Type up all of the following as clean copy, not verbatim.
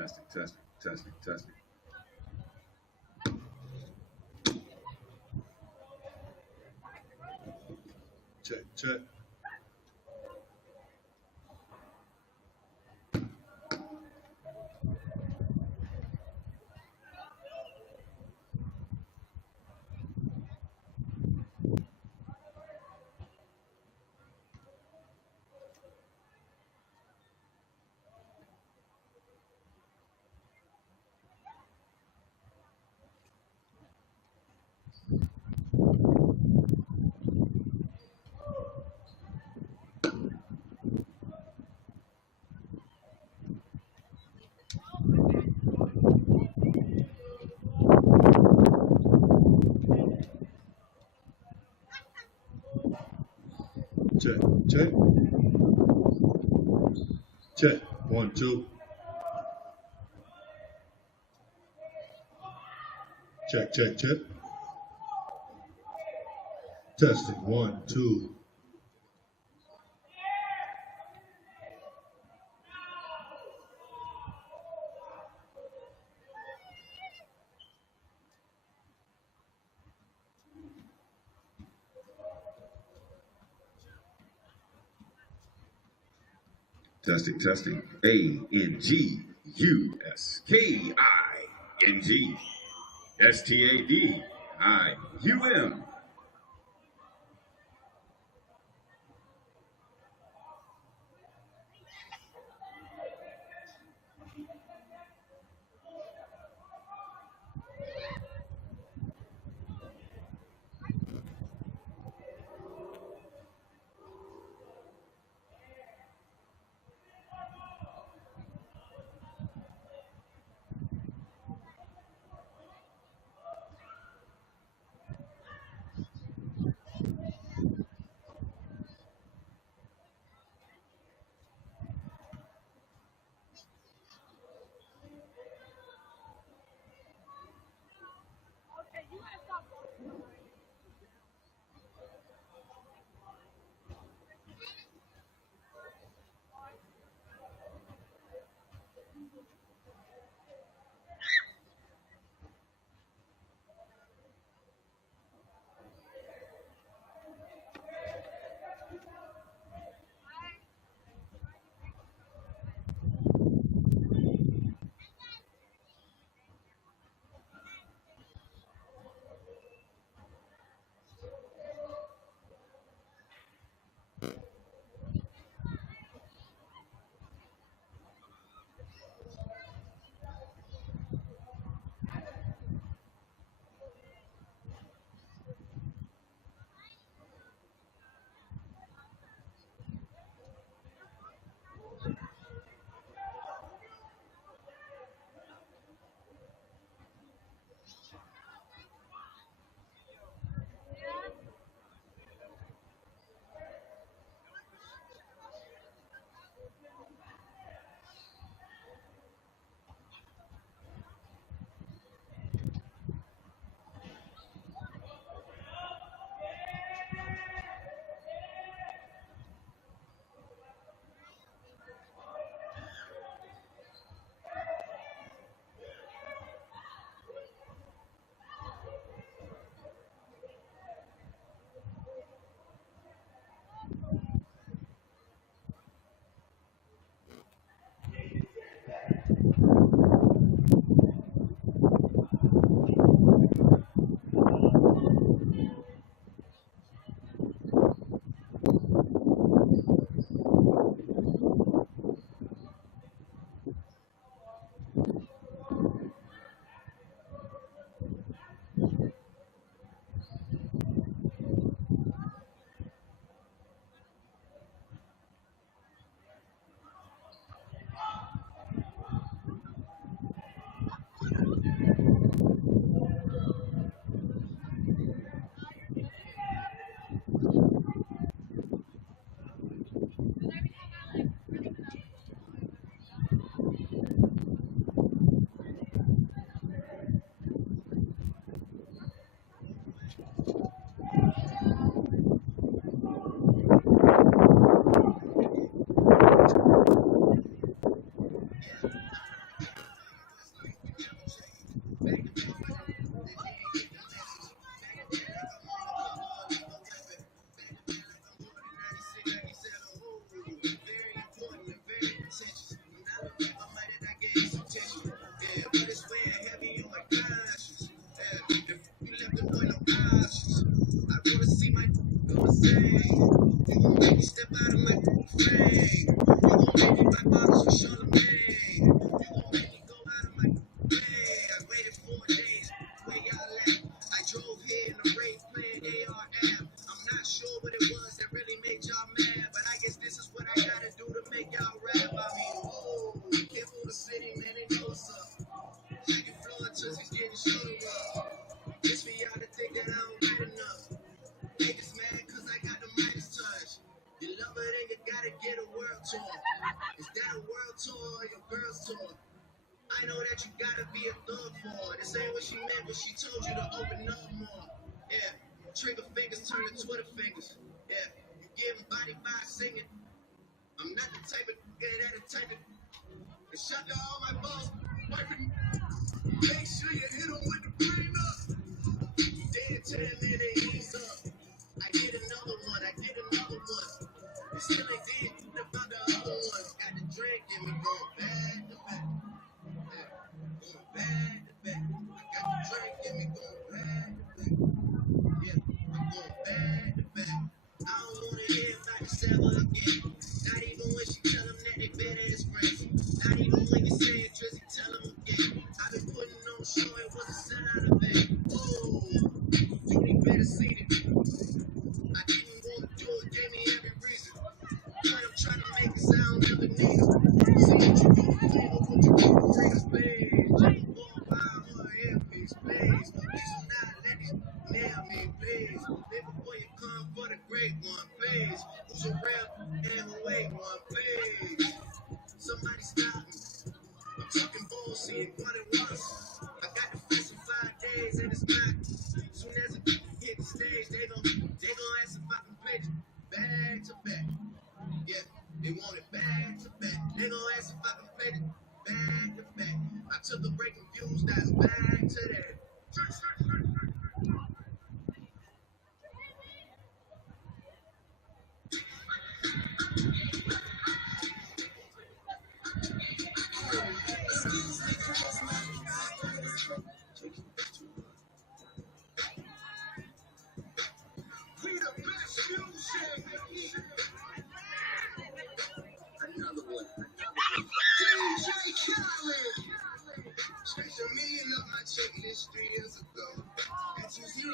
Testing, testing, testing, testing. Check, check. Check, check, check. One, two. Check, check, check. Testing. One, two. Testing, testing. ANGUSKING. STADIUM. Step out of my frame. You gon' make me buy bottles for Charlemagne. You gon' make me go out of my way. I waited 4 days. Where y'all at? I drove here in the rain playing ARM. I'm not sure what it was that really made y'all mad, but I guess this is what I gotta do to make y'all rap. I mean, whoa, careful the city, man, they know what's up. Like your floor just is getting shoulder up. It's for y'all to think that I don't write enough. Niggas mad cause I got the Midas touch. You love it and you gotta get a world tour. Is that a world tour or your girl's tour? I know that you gotta be a thug for it. This ain't what she meant, but she told you to open up more. Yeah, trigger fingers turn to Twitter fingers. Yeah, you giving body by singing. I'm not the type of nigga that'll type it. And shut down all my balls. Wiping. Make sure you hit him with the prenup. Dead 10 and they ease up. I get another one, I get another one. You still ain't did about the other ones. Got the drink in me going back to back. Yeah, going back to back. I got the drink in me going back to back. Yeah, I'm going back to back. I don't wanna hear about the seven again. Not even when she tell them that they better as friends. Not even when you say it, Drizzy, tell them again. I've been putting on show, it was a sellout event. Whoa, you ain't better see it. I didn't want to do it, gave me every reason. When I'm trying to make it sound, never need it. See what you do, clean up what you do, bring us page. I'm going wild on the earpiece, please. Please do not let it nail me, please. Live before you come for the great one, please. Who's a real and who ain't one, please. Somebody stop me. I'm talking bullshit, one and once. I got the first in 5 days and it's not. Soon as it hit the stage, they gon' ask if I can play it back to back. Yeah, they want it back to back. They gon' ask if I can play it back to back. I took a break and fused that's back to that. Another one. DJ Khaled. Spent $1 million up my checklist 3 years ago. At 20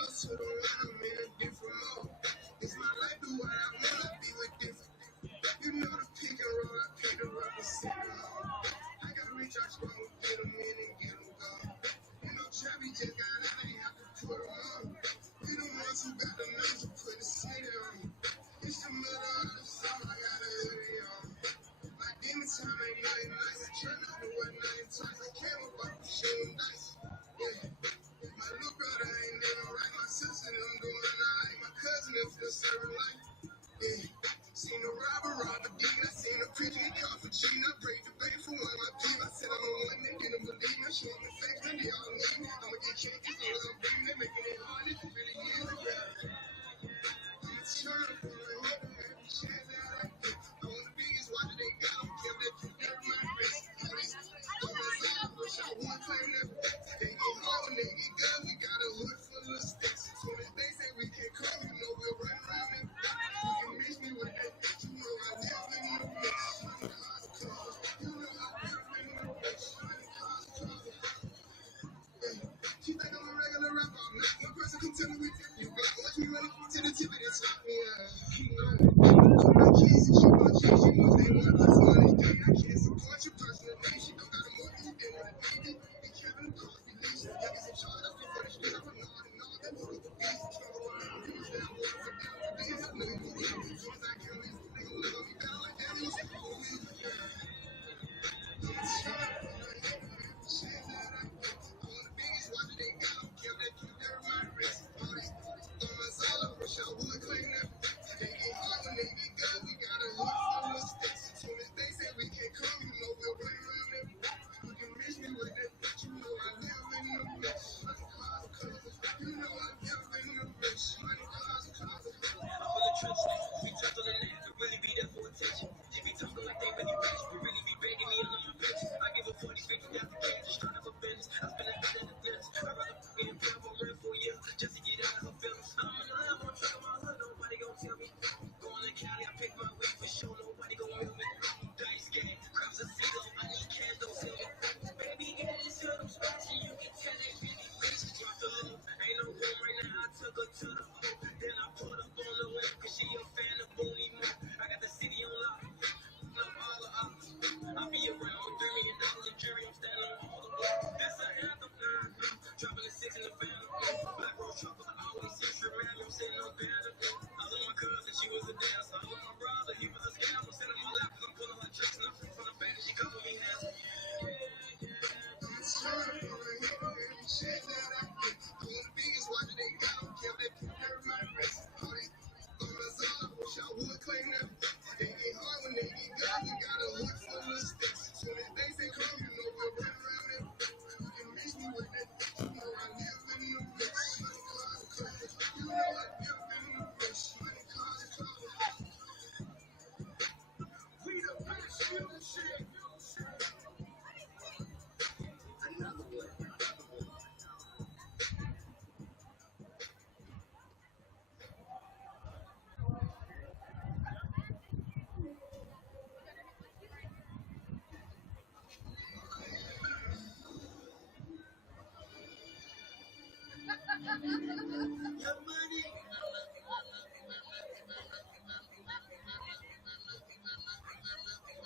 your money.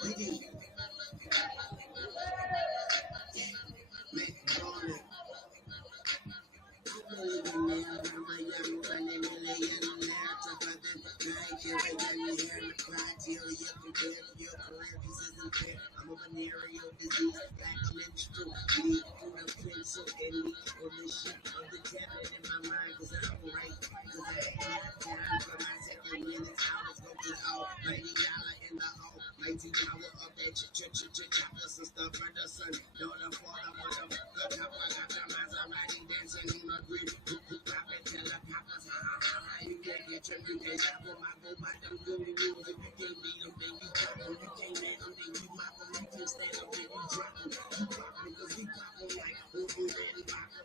Wiggy, McDonald. I'm a millionaire, I'm a young money millionaire. Tougher than Nike, a young hair, my criteria compared to your career. This isn't fair. I'm a venereal disease, like a menstrual bleed through the pencil and me on the sheet of the tablet in my mind. Cause I'm right, cause I ain't got time for my second minutes. Hours go to the almighty dollar in the almighty power of that chopper. Some stuff for the sun, daughter for the motherfucker. Top, I got the Maserati dancing on the grid. Pop it, tell the coppers, ha ha ha ha. You can't get your you can't shop on my go by them good rules. If you can't beat them, then you drop them. You can't man them, then you mop them. You can't stand them, then you drop them. You pop them, cause we pop them like Uber and Baka.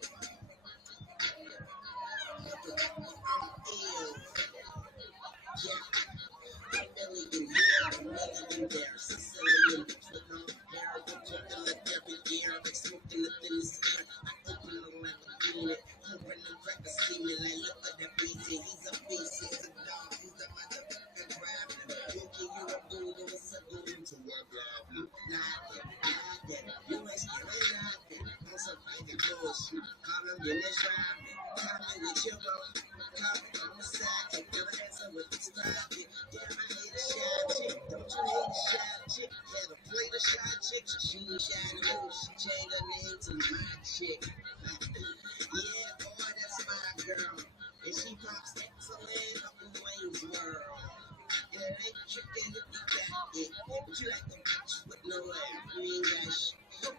I'm ill. Yeah. I'm million there, Sicilian bitch with no hair, with chocolate every year, like smoking the thinnest air. I open the Lamborghini, hoping them crackers see me like, look at that beast, he's a beast, he's a dog, he's a motherfucking problem. Thinking you a gold, what's a gold to work out? Nothing, you ain't scaring nothing. On some fighting bullshit, call him in this driving, call me with your bro, call me on the side, take your answer with the striving. Damn, I hate a shy chick, don't you hate a shy chick? Had a plate of shy chicks, she was shy to move, she changed her name to my chick. Yeah, boy, that's my girl, and she pops excellent up in Wayne's World. And it ain't chicken if you got it, but you like a bitch with no ass, you ain't got shit. I'm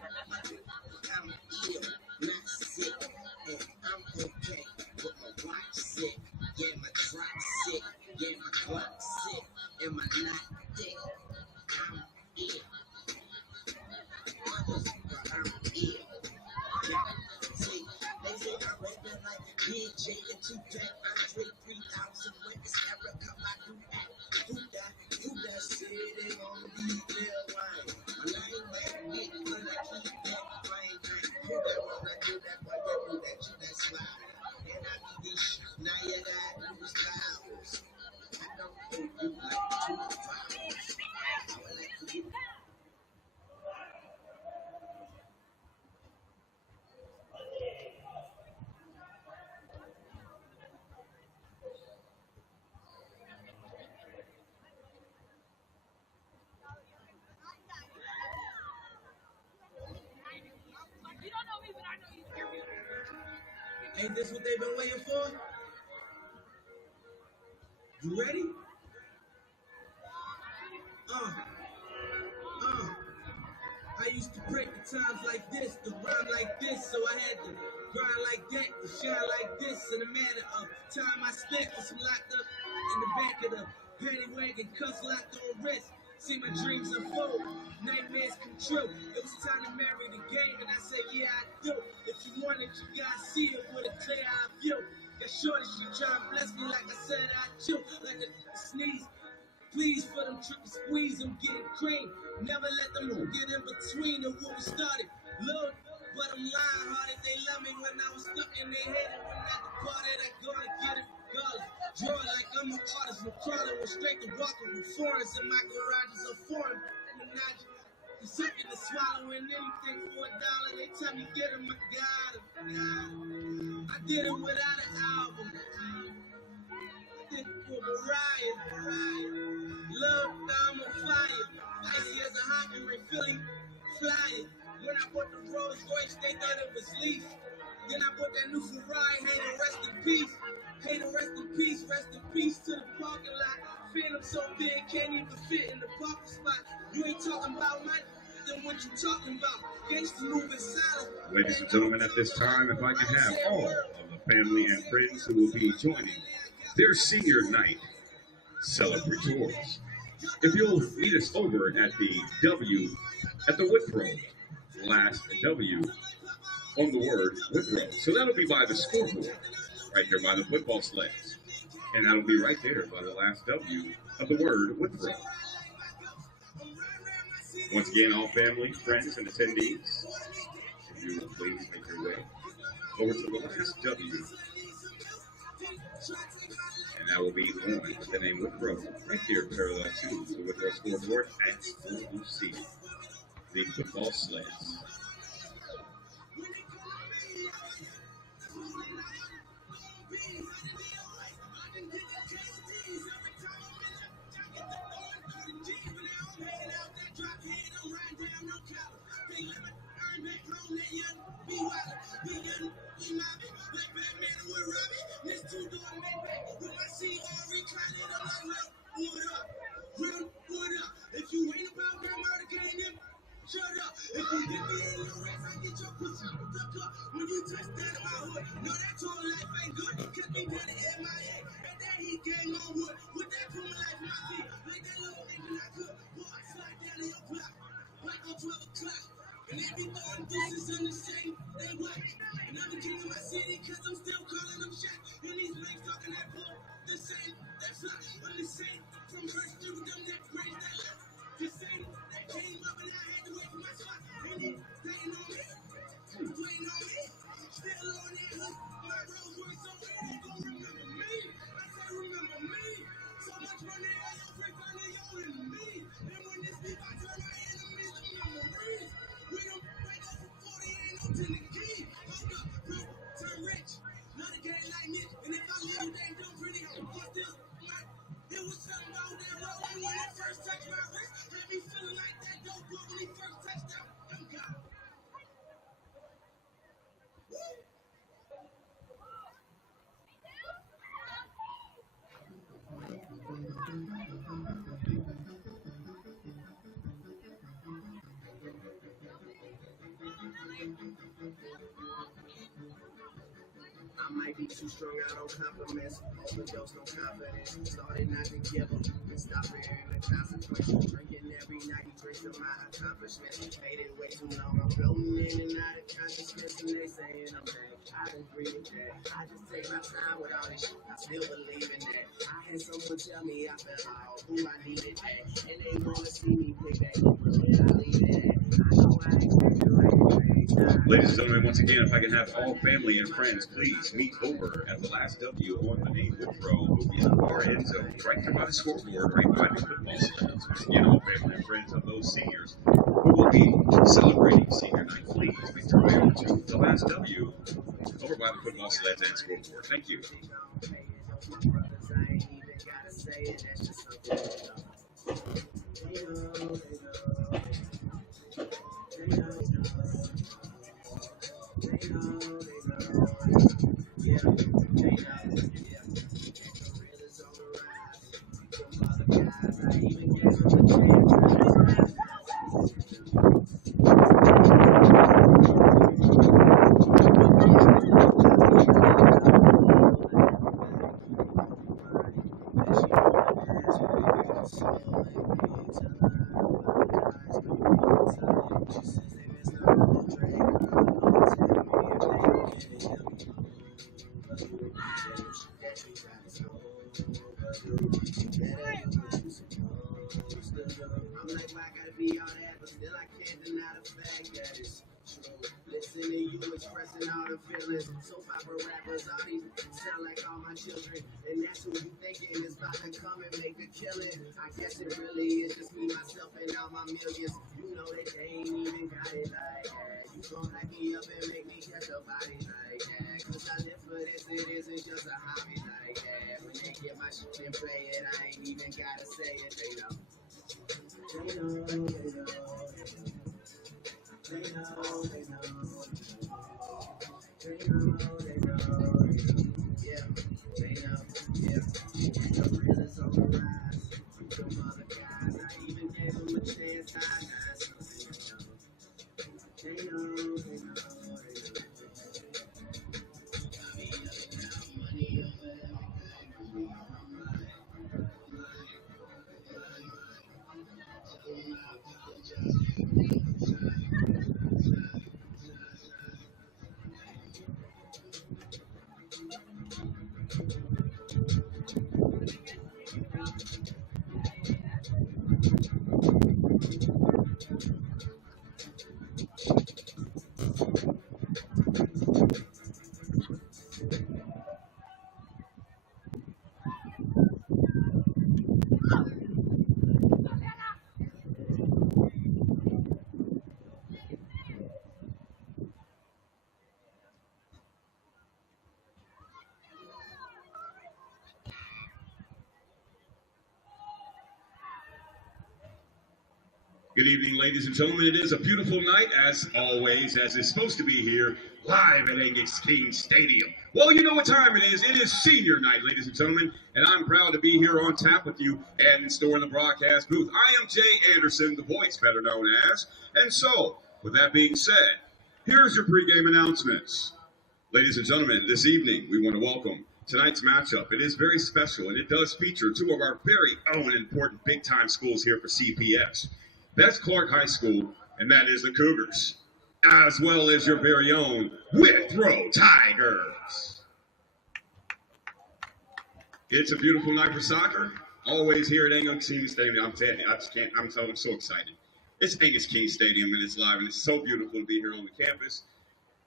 ill, not sick, and I'm okay, but my watch sick, yeah, my drop sick, yeah, my clock sick, and my not dick. I'm ill, motherfucker, I'm ill. Yeah. See, they say I'm rapping like DJ and Tupac, Andre 3000, when it's Erica, I do act. Who that said they gon' be their wine? My name ain't big, but I keep that fine. Who that wanna do that, boy, that do that, you that slide. And I be this shit, now you got new styles. I don't think you like 2 vowels. I would like to do. Ain't this what they've been waiting for? You ready? Uh. I used to pray for times like this, to rhyme like this, so I had to grind like that, to shine like this. In a matter of time I spent with some locked up in the back of the paddy wagon, cuffs locked on wrist. See my dreams unfold, nightmares come true. It was time to marry the game, and I said, yeah, I do. If you want it, you gotta see it with a clear eye view. Got shorty, she trying to bless me like I said I do, like a sneeze. Please for them tricky squeeze, I'm getting cream. Never let them get in between of what we started. Look, but I'm lying hearted. They love me when I was stuck in their head. And when I departed, I go and get it regardless. Draw it like I'm an artist. I'm crawling with straight to walking with foreigns in my garages are foreign. Menage. I'm sucking and swallowing anything for $1. They tell me get him, I got him. I did it without an album. For Mariah, love, I'm on fire. Icy as a hockey ring, Philly, flying. When I bought the Rolls Royce, they thought it was lease. Then I bought that new Ferrari, hater, rest in peace. Hater, rest in peace to the parking lot. Phantom so big, can't even fit in the parking spot. You ain't talking about money, then what you talking about? Gangsta moving silent. Ladies and gentlemen, at this time, if I can have all of the family and friends who will be joining their senior night celebratories. If you'll meet us over at the Withrow, last W on the word Withrow. So that'll be by the scoreboard, right there by the football sleds. And that'll be right there by the last W of the word Withrow. Once again, all family, friends, and attendees, if you will please make your way over to the last W And that will be on with the name Withrow, right there, parallel to the Withrow scoreboard at full see the football sleds. If you ain't about grandma to gain him, shut up. If you dip me in your ass, I get your pussy stuck up. When you touch that in my hood, no, that total life ain't good. Cause me down in MIA, and that heat game on wood. With that put my life in my feet, like that little engine I could. Boy, I slide down in your block, like on 12 o'clock. And they be throwing deuces in the same, they what? And I'm the king of my city, cause I'm still calling them shot. And these lanes talking that bull, the same, that fly. I'm the same, from first to them that praise that left. The same, that came up and I had to wait for my spot. And they playing on me, playing on me. Still on that hook, my Rolls Royce so red, they gon' remember me. I say remember me. So much money, I don't break down the y'all in me. And when this beat, I turn my enemies to memories. We don't break up for 40, ain't no 10 to key. Hold up, bro, turn rich. Not a game like me. And if I live, they do pretty hard. Still, it was something about that rolling when it first touched my wrist. Had me feeling like that dope boy when he first touched out. I'm God. I might be too strung out on compliments, overdose on confidence. Started not to give up and stop bearing the consequences. Drinking every night, he drinks of my accomplishments. Made it way too long, I'm floating in and out of consciousness, and they saying I'm back. I agree with that. I just take my time with all this shit. I still believe in that. I had someone tell me I fell out, who I needed that, and they wanna see me pick back up, but where I leave it at. I know I expected right away. Ladies and gentlemen, once again, if I can have all family and friends, please meet over at the last W on the name Withrow. We'll be in our end zone, right there by the scoreboard, right by the football sleds. Once again, all family and friends of those seniors who will be celebrating senior night. Please make your way over to the last W over by the football sleds and scoreboard. Thank you. I'm like, why I gotta be all that, but still I can't deny the fact that it's true. Listen to you expressing all the feelings. Soap opera rappers, all these sound like all my children. And that's who you thinking is about to come and make a killing. I guess it really is just me, myself, and all my millions. You know that they ain't even got it like that. You gon' hype me up and make me catch a body like that. Cause I live for this, it isn't just a hobby like that. When they get my shit and play it, I ain't even gotta say it, they know. They know, they know, they know. They know, they know. They know, they know. Yeah, they know, yeah. The real is on the rise. Them other guys, I even gave them a chance. They know, they know, Good evening, ladies and gentlemen. It is a beautiful night, as always, as it's supposed to be here, live at Angus King Stadium. Well, you know what time it is. It is senior night, ladies and gentlemen, and I'm proud to be here on tap with you and in store in the broadcast booth. I am Jay Anderson, the voice better known as. And so, with that being said, here's your pregame announcements. Ladies and gentlemen, this evening we want to welcome tonight's matchup. It is very special, and it does feature two of our very own important big-time schools here for CPS. That's Clark High School, and that is the Cougars, as well as your very own Withrow Tigers. It's a beautiful night for soccer, always here at Angus King Stadium. I'm telling you, I'm so excited. It's Angus King Stadium, and it's live, and it's so beautiful to be here on the campus.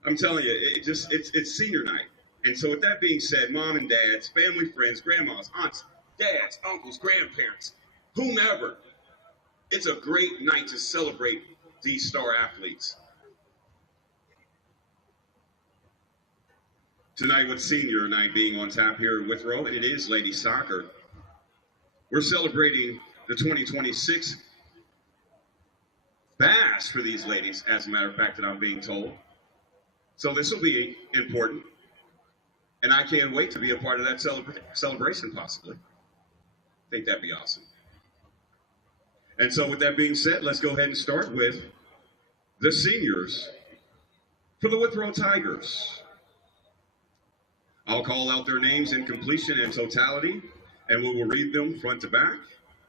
I'm telling you, it's senior night. And so with that being said, mom and dads, family, friends, grandmas, aunts, dads, uncles, grandparents, whomever, it's a great night to celebrate these star athletes. Tonight, with senior night being on tap here at Withrow, and it is ladies soccer, we're celebrating the 2026 bash for these ladies, as a matter of fact, that I'm being told. So this will be important, and I can't wait to be a part of that celebration, possibly. I think that'd be awesome. And so with that being said, let's go ahead and start with the seniors for the Withrow Tigers. I'll call out their names in completion and totality, and we will read them front to back.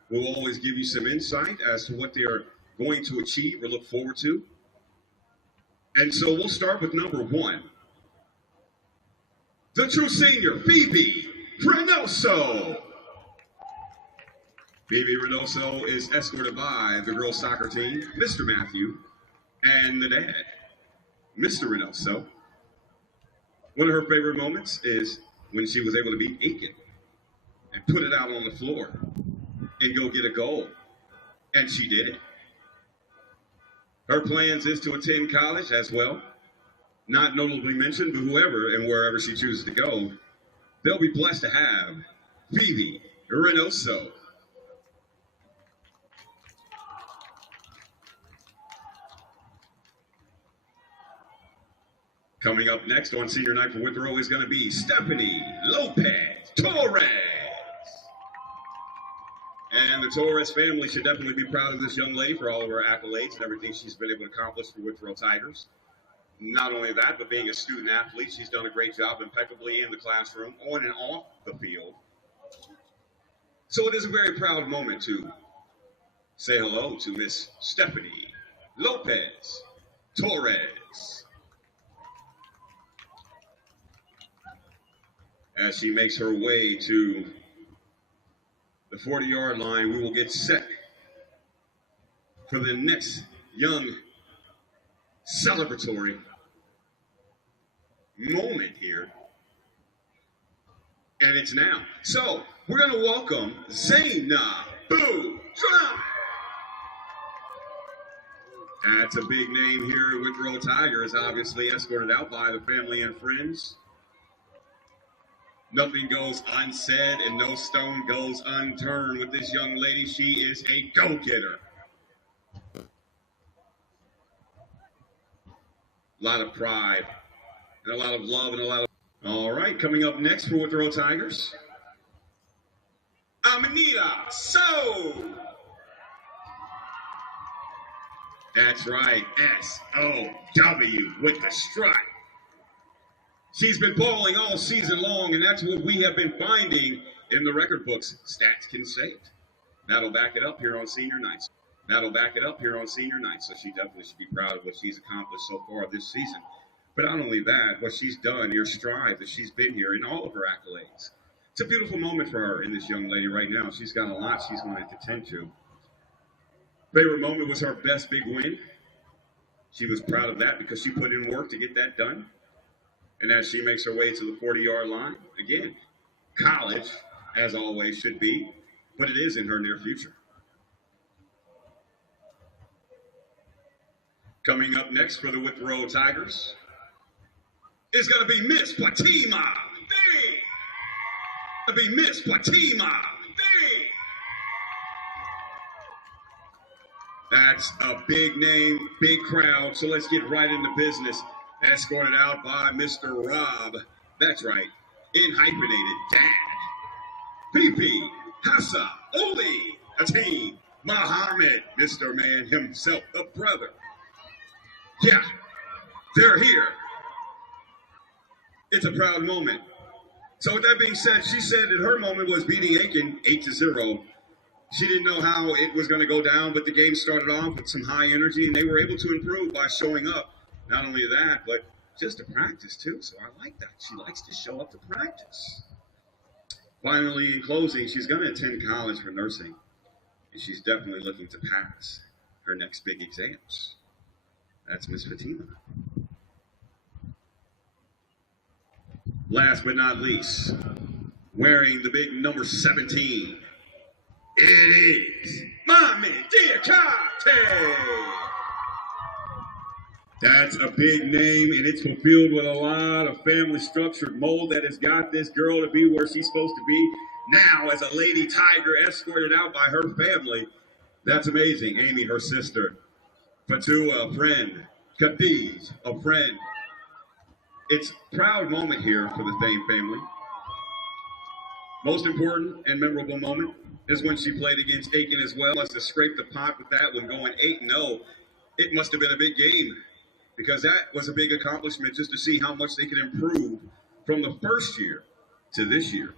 We'll always give you some insight as to what they are going to achieve or look forward to. And so we'll start with number 1. The true senior, Phoebe Reynoso. Phoebe Reynoso is escorted by the girls' soccer team, Mr. Matthew, and the dad, Mr. Reynoso. One of her favorite moments is when she was able to beat Aiken and put it out on the floor and go get a goal. And she did it. Her plans is to attend college as well. Not notably mentioned, but whoever and wherever she chooses to go, they'll be blessed to have Phoebe Reynoso. Coming up next on senior night for Withrow is going to be Stephanie Lopez Torres. And the Torres family should definitely be proud of this young lady for all of her accolades and everything she's been able to accomplish for Withrow Tigers. Not only that, but being a student athlete, she's done a great job impeccably in the classroom, on and off the field. So it is a very proud moment to say hello to Miss Stephanie Lopez Torres. As she makes her way to the 40-yard line, we will get set for the next young celebratory moment here. And it's now. So, we're going to welcome Zaina Boo Drum. That's a big name here at Withrow Tigers, obviously escorted out by the family and friends. Nothing goes unsaid and no stone goes unturned with this young lady. She is a go-getter. A lot of pride and a lot of love and a lot of... All right, coming up next for Withrow Tigers, Amanita So. That's right, S-O-W with the stripe. She's been balling all season long, and that's what we have been finding in the record books. Stats can say it. That'll back it up here on senior nights. So she definitely should be proud of what she's accomplished so far this season. But not only that, what she's done, your strive that she's been here in all of her accolades. It's a beautiful moment for her and this young lady right now. She's got a lot she's going to tend to. Favorite moment was her best big win. She was proud of that because she put in work to get that done. And as she makes her way to the 40-yard line, again, college, as always, should be, but it is in her near future. Coming up next for the Withrow Tigers is going to be Miss Fatima. That's a big name, big crowd, so let's get right into business. Escorted out by Mr. Rob. That's right, in hyphenated dad. PP, Hassa, Oli, Ateem, Muhammad, Mr. Man himself, the brother. Yeah, they're here. It's a proud moment. So with that being said, she said that her moment was beating Aiken 8-0. She didn't know how it was going to go down, but the game started off with some high energy, and they were able to improve by showing up. Not only that, but just to practice too. So I like that. She likes to show up to practice. Finally, in closing, she's going to attend college for nursing, and she's definitely looking to pass her next big exams. That's Miss Fatima. Last but not least, wearing the big number 17, it is Mommy Diacate. That's a big name, and it's fulfilled with a lot of family structured mold that has got this girl to be where she's supposed to be now as a lady tiger escorted out by her family. That's amazing. Amy, her sister. Fatu, a friend. Khadij, a friend. It's a proud moment here for the Thane family. Most important and memorable moment is when she played against Aiken as well. As to scrape the pot with that one going 8-0. It must have been a big game because that was a big accomplishment just to see how much they could improve from the first year to this year.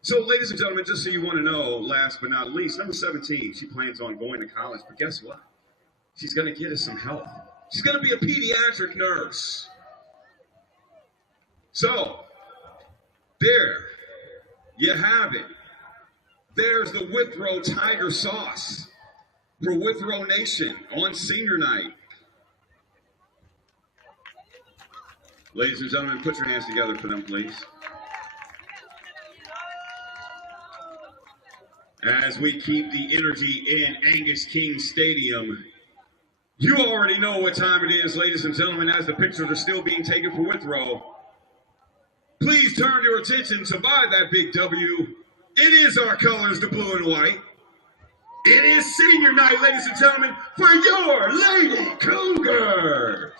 So, ladies and gentlemen, just so you want to know, last but not least, number 17, she plans on going to college. But guess what? She's going to get us some help. She's going to be a pediatric nurse. So, there you have it. There's the Withrow Tiger Sauce for Withrow Nation on senior night. Ladies and gentlemen, put your hands together for them, please. As we keep the energy in Angus King Stadium, you already know what time it is, ladies and gentlemen, as the pictures are still being taken for Withrow. Please turn your attention to by that big W. It is our colors, the blue and white. It is senior night, ladies and gentlemen, for your Lady Cougars.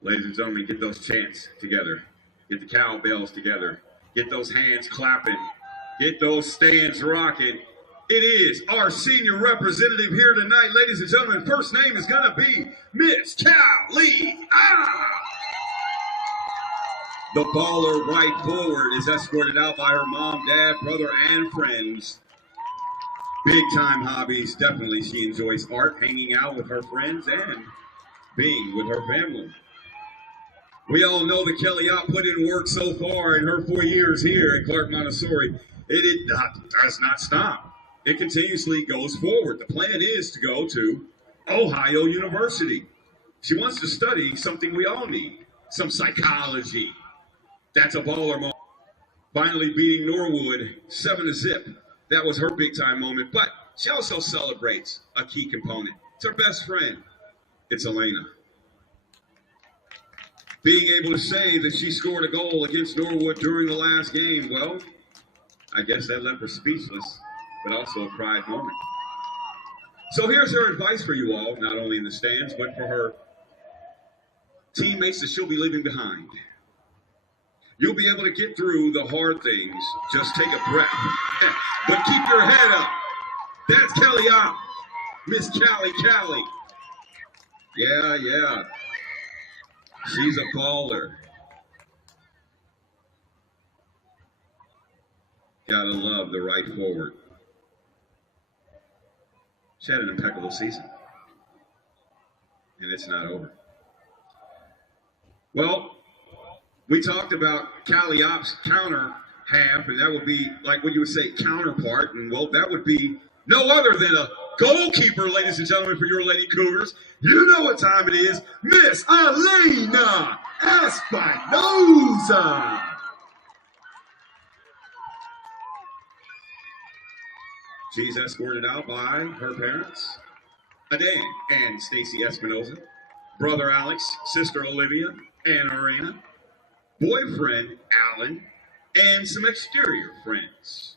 Ladies and gentlemen, get those chants together. Get the cowbells together. Get those hands clapping. Get those stands rocking. It is our senior representative here tonight, ladies and gentlemen. First name is going to be Miss Callie. The baller right forward is escorted out by her mom, dad, brother, and friends. Big time hobbies. Definitely she enjoys art, hanging out with her friends, and being with her family. We all know that Kelly Ott put in work so far in her 4 years here at Clark Montessori. It does not stop. It continuously goes forward. The plan is to go to Ohio University. She wants to study something we all need, some psychology. That's a baller moment. Finally beating Norwood 7-0. That was her big time moment, but she also celebrates a key component. It's her best friend. It's Elena. Being able to say that she scored a goal against Norwood during the last game, well, I guess that left her speechless, but also a pride moment. So here's her advice for you all, not only in the stands, but for her teammates that she'll be leaving behind. You'll be able to get through the hard things. Just take a breath. But keep your head up. That's Kelly Ott. Miss Callie. Yeah. She's a baller. Gotta love the right forward. She had an impeccable season. And it's not over. Well, we talked about Callie Ott's counter half, and that would be like what you would say counterpart, and well, that would be No other than a goalkeeper, ladies and gentlemen, for your Lady Cougars. You know what time it is. Miss Elena Espinosa. She's escorted out by her parents, Adan and Stacy Espinosa, brother Alex, sister Olivia and Arena, boyfriend Alan, and some exterior friends.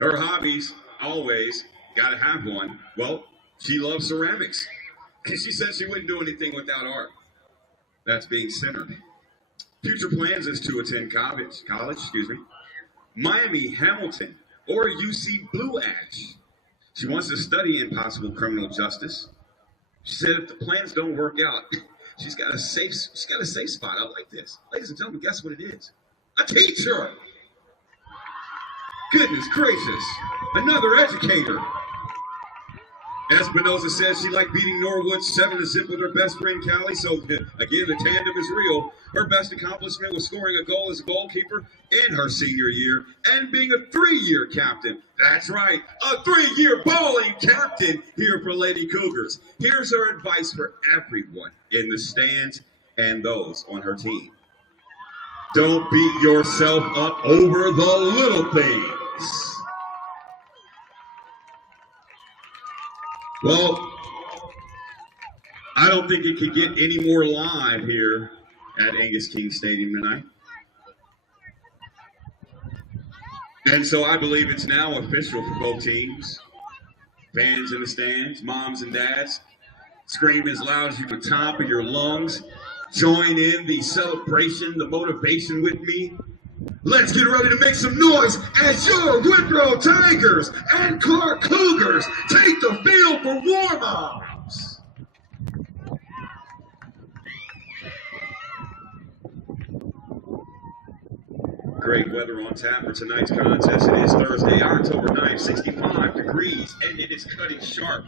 Her hobbies, always, gotta have one. Well, she loves ceramics. She said she wouldn't do anything without art. That's being centered. Future plans is to attend college, Miami, Hamilton, or UC Blue Ash. She wants to study in possible criminal justice. She said if the plans don't work out, she's got a safe spot. I like this. Ladies and gentlemen, guess what it is? A teacher! Goodness gracious, another educator. Espinosa says she liked beating Norwood 7-0 with her best friend Callie, so again, the tandem is real. Her best accomplishment was scoring a goal as a goalkeeper in her senior year and being a 3-year captain. That's right, a 3-year bowling captain here for Lady Cougars. Here's her advice for everyone in the stands and those on her team. Don't beat yourself up over the little things. Well, I don't think it could get any more live here at Angus King Stadium tonight. And so I believe it's now official for both teams. Fans in the stands, moms and dads, scream as loud as you can top of your lungs. Join in the celebration, the motivation with me. Let's get ready to make some noise as your Withrow Tigers and Clark Cougars take the field for warm-ups. Great weather on tap for tonight's contest. It is Thursday, October 9th, 65 degrees, and it is cutting sharp.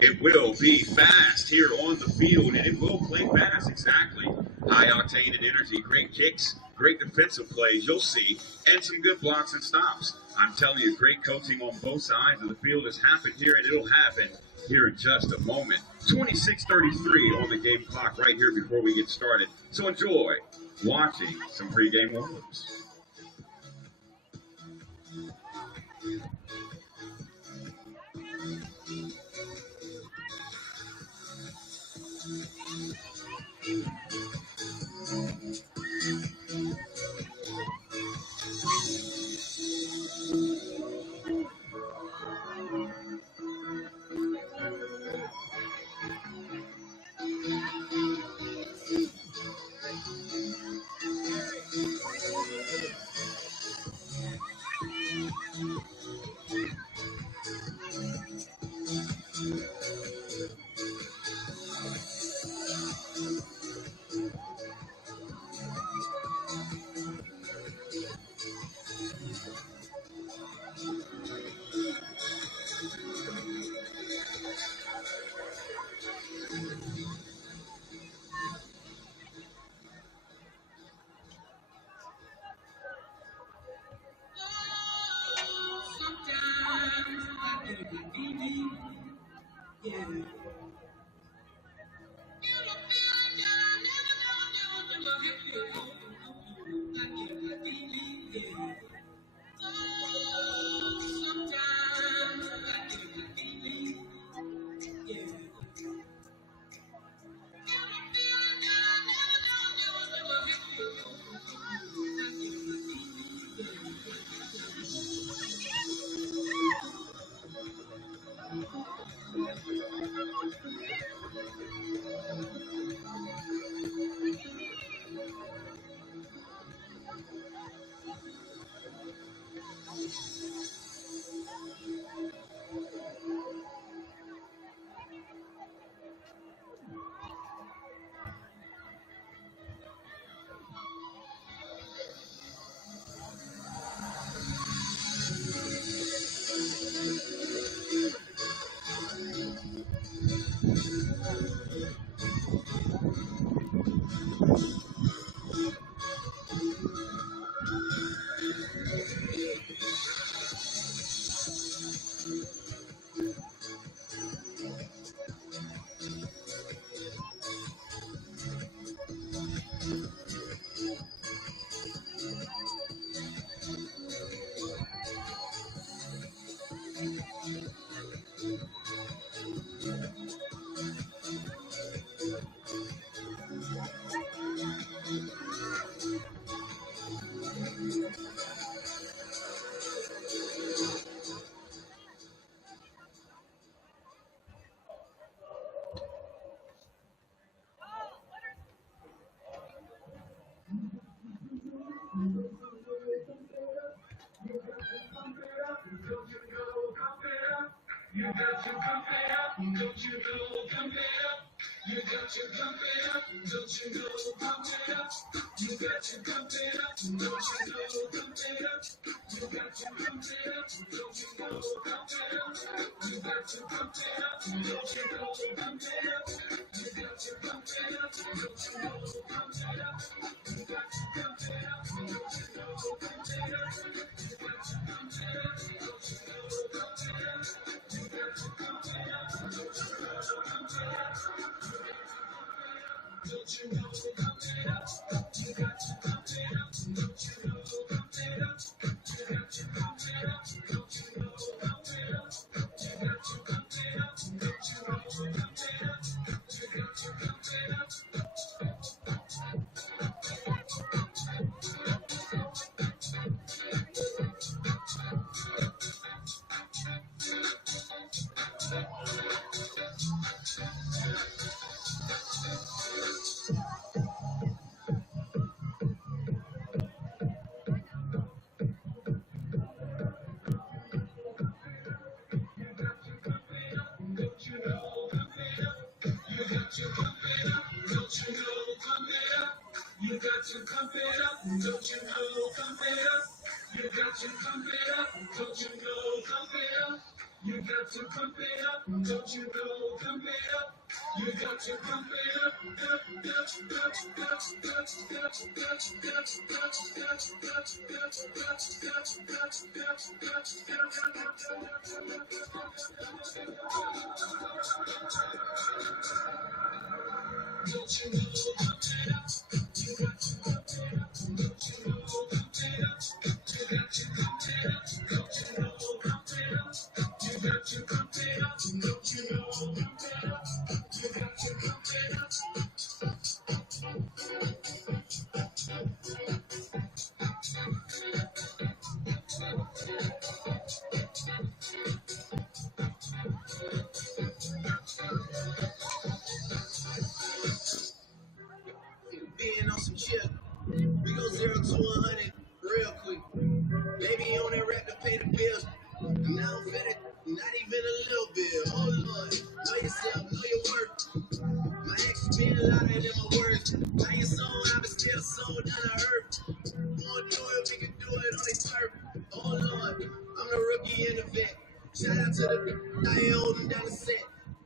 It will be fast here on the field, and it will play fast, exactly. High octane and energy, great kicks, great defensive plays, you'll see, and some good blocks and stops. I'm telling you, great coaching on both sides of the field has happened here, and it'll happen here in just a moment. 26:33 on the game clock right here before we get started. So enjoy watching some pregame warm-ups. You got to pump it up, don't you know? Pump it up. You got to pump it up, don't you know? Pump it up. You got to pump it up, don't you know? Pump it up. You got to pump it up, don't you know? Pump it up. You got to pump it up, don't you know? Pump it up. You got to pump it up, don't you know? Pump it up. You got to pump it up, don't you know? Pump it up. You got to pump it up, don't you know? Pump it up. You got to pump it up, don't you know? Pump it up. Don't you know, pump it up. You got to pump it up. Don't you know, pump it up. You got to pump it up. Don't you know, pump it up. You got to pump it up. Don't you know, pump it up. You got to pump it up. Don't you know, pump it up. You got to pump it up. Don't you know, pump it up. You got to pump it up. Don't you know, pump it up. You got to pump it up. Don't you know, pump it up. You got to pump it up. Don't you know, pump it up. You got to pump it up. Don't you know, pump it up. You got to pump it up. Don't you know, pump it up. You got to pump it up. Don't you know, pump it up. You got to pump it up. Don't you know, pump it up. You got to pump it up. Being on some shit, we go 0 to 100 real quick. Baby on that rap to pay the bills. And now I'm fed it, not even a little bit. Oh Lord, know yourself, know your worth. My actions being louder than my words. Now your soul, I've been still sold down to earth. Wanna do it, we can do it on this turf. Oh Lord, I'm the rookie in the vet. Shout out to the I ain't holding down the set.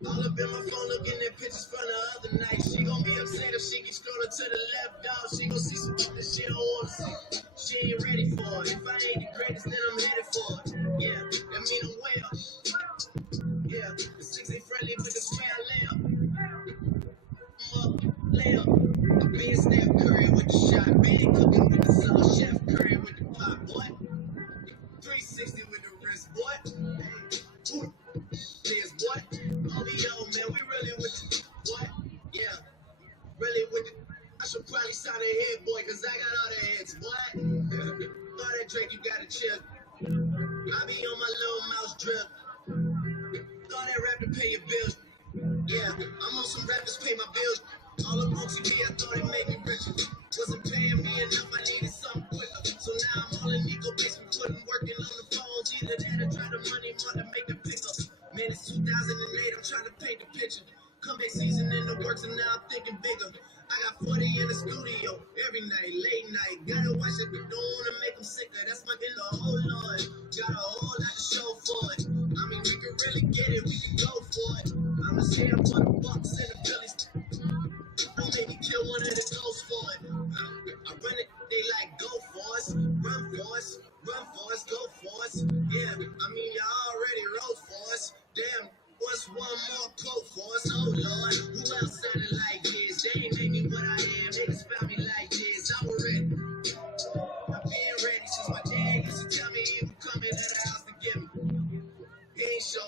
All up in my phone looking at pictures from the other night. She gon' be upset if she gets scrolling to the left, dog. She gon' see some stuff that she don't wanna see. She ain't ready for it. If I ain't the greatest, then I'm headed for it. Yeah, that mean I'm way up. Yeah, the six ain't friendly, but the way I lay up. I'm up, lay up. I'm being Steph Curry with the shot. Being cooking with the sauce. Chef Curry with the pot, boy. 360 with the wrist, boy. Hey, ooh. This what? OVO, man, we really with the what? Yeah, really with the. I should probably sign a head boy, cause I got all the heads, boy. All that Drake, you gotta chill. I be on my little mouse drip. All that rap to pay your bills. Yeah, I'm on some rappers pay my bills. All up on TV, I thought it made me richer. Wasn't paying me enough, I needed something quicker. So now I'm all in Nico basement, putting working on the phones. Either that or try the money, more to make the pickup. Man, it's 2008, I'm trying to paint the picture. Comeback season in the works, and now I'm thinking bigger. I got 40 in the studio every night, late night. Gotta watch it, but don't wanna make them sicker. That's my in the whole Lord. Got a whole lot to show for it. I mean, we can really get it, we can go for it. I'm just here for the Bucks and the Phillies. Don't make me kill one of the ghosts for it. I run it, they like go for us, run for us, run for us, go for us. Yeah, I mean, y'all already wrote for us. Damn, what's one more quote for us? Oh Lord, who else sounded like this? They ain't made me what I am, they just found me like this. I was ready. I've been ready since my dad used to tell me he would come into the house to get me. He ain't show.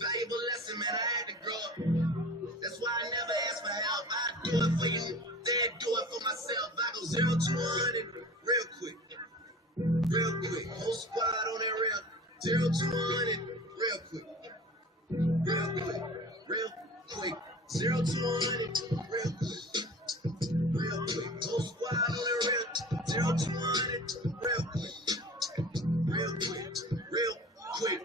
Valuable lesson, man, I had to grow up. That's why I never ask for help. I do it for you, then do it for myself. I go 0 to 100 real quick. Real quick. Whole squad on that rail. 0 to 100 real quick. Real quick. Real quick. 0 to 100 real quick. Real quick. Whole squad on that rail. 0 to 100 real quick. Real quick. Real quick.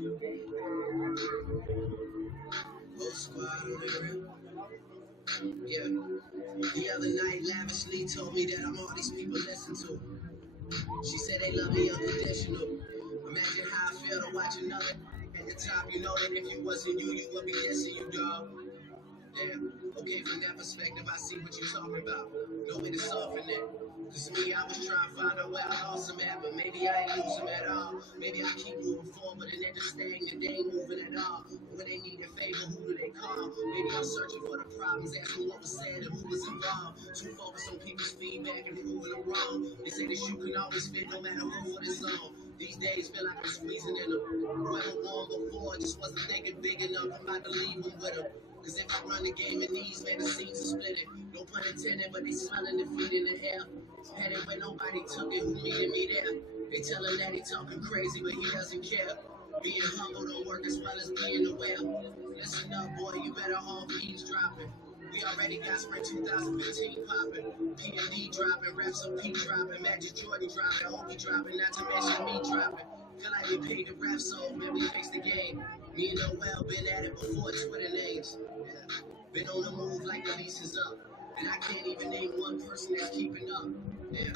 Whole squad on the real. Yeah. The other night, lavishly told me that I'm all these people listen to. She said they love me unconditional. Imagine how I feel to watch another at the top. You know that if you wasn't you, you would be dissing you, dog. Damn. Okay, from that perspective, I see what you're talking about. No way to soften it. Cause me, I was trying to find out where I lost them at, but maybe I ain't lose them at all. Maybe I keep moving forward and they're just stagnant, they ain't moving at all. When they need a favor, who do they call? Maybe I'm searching for the problems, asking what was said and who was involved. Too focused on people's feedback and proving them wrong. They say the shoe can always fit no matter who for this long. These days feel like I'm squeezing in them. Whoever won before just wasn't thinking big enough. I'm about to leave them with them. Cause if I run the game in these, man, the scenes are splitting. No pun intended, but they smelling the feet in the air. Headed where nobody took it, who needed me there? They tellin' that he talking crazy, but he doesn't care. Being humble don't work as well as being aware. Listen up, boy, you better all eavesdropping. We already got spring 2015 popping. P&D dropping, reps of P dropping, Magic Jordan dropping, Obi dropping, not to mention me dropping. Feel like we paid the rap, so man, we fixed the game. Me and Noel been at it before Twitter names. Yeah. Been on the move like the lease is up. And I can't even name one person that's keeping up. Yeah.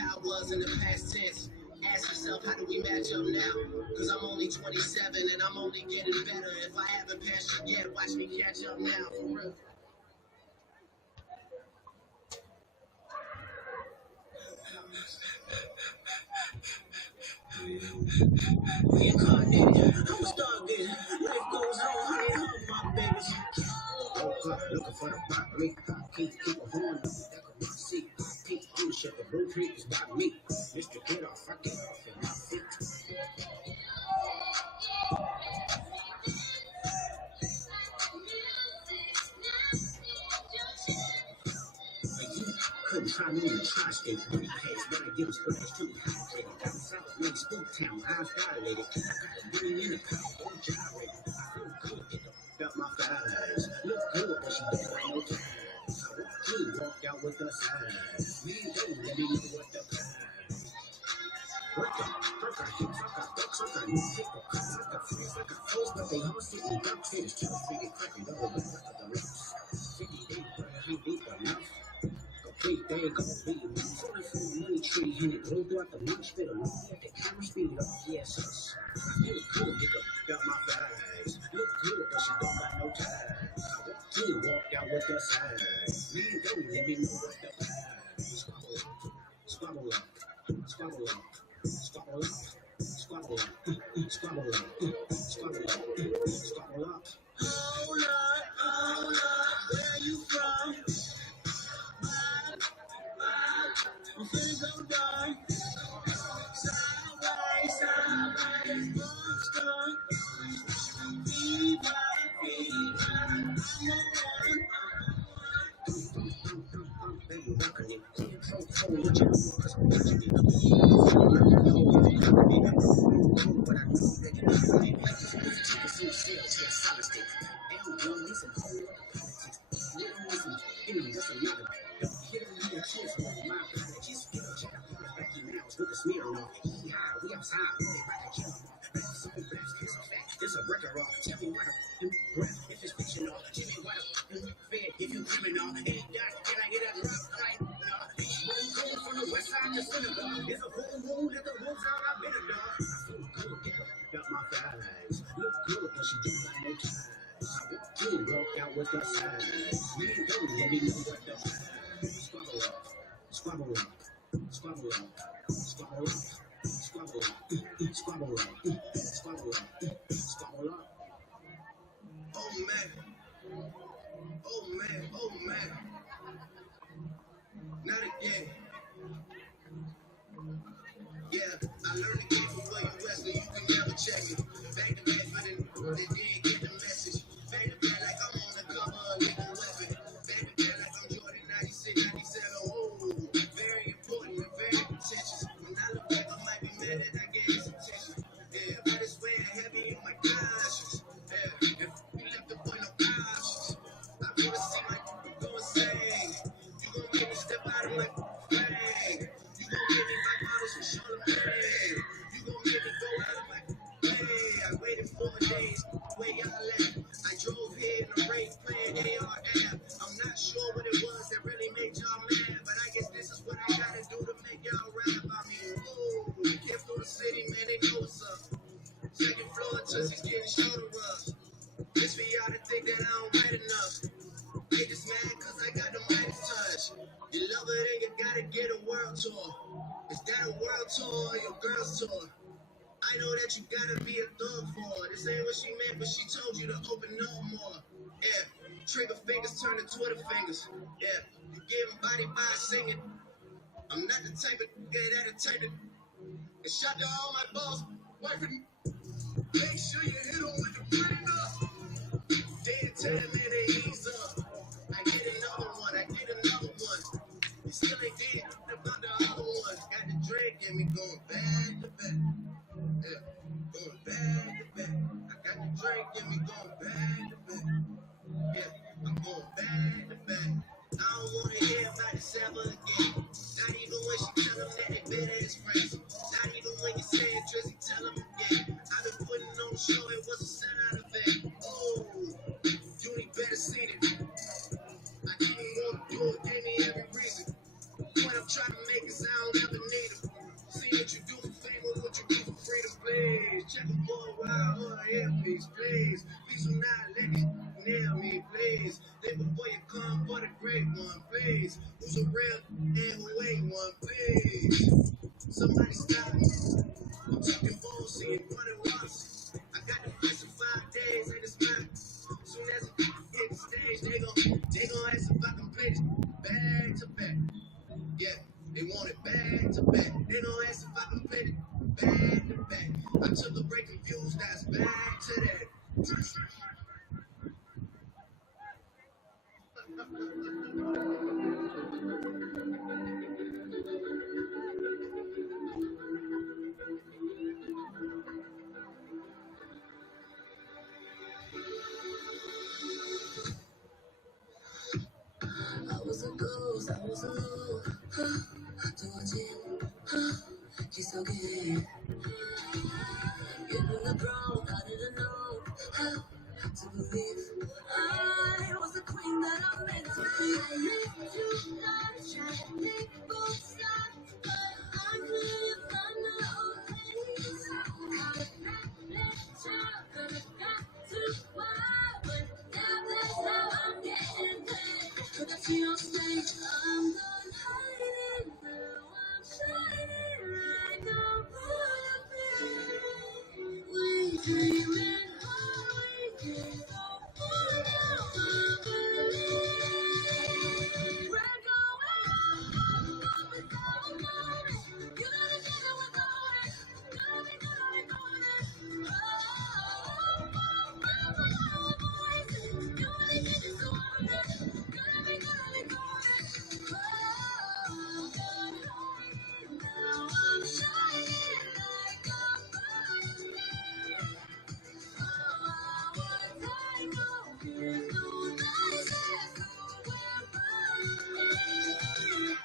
How I was in the past tense. Ask yourself, how do we match up now? Cause I'm only 27 and I'm only getting better. If I haven't passed you yet, watch me catch up now, for real. Reincarnated, I'm a stargazer. Life goes on, honey, home, my babies. Woke up looking for the block, me. Keep a horn up, that could not see. Keep ownership, the blueprint is by me. Mr. Get Off, I get off in my feet. Couldn't try me in the tri-state. Money pays, but I give a splash too hydrated. Down south, made spook town, eyes dilated. I got a million in the car, don't gyrate. I feel good, get the up my thighs. Look good, but she don't want no time. I walked in, walked out with the signs. Man, don't let me know what the prize. What the fuck I hit, fuck I duck, fuck I new hit, fuck I freeze, like I froze, but they all sitting ducks. It is too freaking cracking, double the rest of the rocks. 58, but I ain't deep enough. Wait, they ain't gonna be enough. Falling from a money tree and it blew throughout the lunch fit along. Let the camera speed up, yes, us. I feel good, get the got my thighs. Look good, but she don't got no ties. I walked in, walked out with the size. Man, don't let me know what the prize. Squabble up, squabble up, squabble up, squabble up, squabble up, squabble up, squabble up. Hold up, where you from? I'm finna go down. Sideways, bookstore. Fever, I'm the one. Baby, rockin' it. So what you do, cause I'm watching it. But I know that you got it. It's so still, to a solid state. They don't want me some whole other politics. We don't want some, that's another. Hit them with their kids, my apologies. Check out the Becky Mouse with the smear on. Yeah, we outside, we about to kill them off. Something fast, kiss a fact. This a record off. Tell me what I'm breath. If it's fictional, tell me what I'm fed. If you criminal, ain't that, can I get a drop? Like, no. One cold from the west side to Senegal. There's a full moon at the wolves out, I've been a dog. I feel good, got my thighs. Look good, but she don't got no ties. I walked in, walked out with the size. Man, don't let me know what the prize. Squabble up, squabble up, squabble up, squabble up, squabble up, squabble up, squabble up, squabble up. Oh man, oh man, oh man. Not again. Yeah, I learned the game from William Wesley. You can never check it. Back to back, but they didn't get the message. Back to back like I'm on the cover of Lethal Weapon. Back to back like I'm Jordan 96, 97. Oh, very important and very contentious. When I look back, I might be mad that I gave this attention. Yeah, but it's weighing heavy on my conscience. Yeah, if we left the boy no options, I wanna see my go insane. You gon' make me step out of my know what's up. Second floor, Tussie's getting shoulder rubs. It's for y'all to think that I don't write enough. They just mad cause I got the Midas touch. You love it and you gotta get a world tour. Is that a world tour or your girl's tour? I know that you gotta be a thug for her. This ain't what she meant, but she told you to open up more. Yeah, trigger fingers turn to Twitter fingers. Yeah, you give body by singing. I'm not the type of nigga that'll type it. And shout to all my balls, wife and make sure you hit them with the pretty enough. Then tell them man they ease up. I get another one, I get another one. You still ain't did about the other ones. Got the drink and me going back to back. Yeah, going back to back. I got the drink and me going back to back. Yeah, I'm going back to back. I don't wanna hear about this ever again. Not even when she tell them that they better as friends. Not even when you say it, Drizzy, tell them again. I've been putting on the show, it was a set out event. Oh, you ain't better seen it. I didn't want to do it, gave me every reason. What I'm trying to make is I don't ever need them. See what you do for fame or what you do for freedom, please. Check a boy while on the earpiece, please. Please do not let it nail me, please. Live before you come for the great one, please. Who's a real and who ain't one, please. Somebody stop me. I'm talking bullshit in front of us. I got the place in 5 days and it's mine. Soon as it hit the stage, they gon' ask if I can play this back to back. Yeah, they want it back to back. They gon' ask if I can play it back to back. I took a break and views, that's back to that. I was a ghost, I was alone. 도와진 기속에 given the throne, I didn't know how to believe I was the queen that I meant to be. I lived to die, try to make both sides, but I couldn't find no place. Could've got to why, but now that's how I'm getting paid. Look at you on stage, I'm done hiding, now I'm shining like I'm gonna be. We dreaming hard, we can't go for now, I believe. We're going up with our moment. You gotta get it, we're going. Gonna be going. You only get it, so I'm gonna be going. Now I'm shining like a fire. Oh, I wanna take over, no nice who we're burning.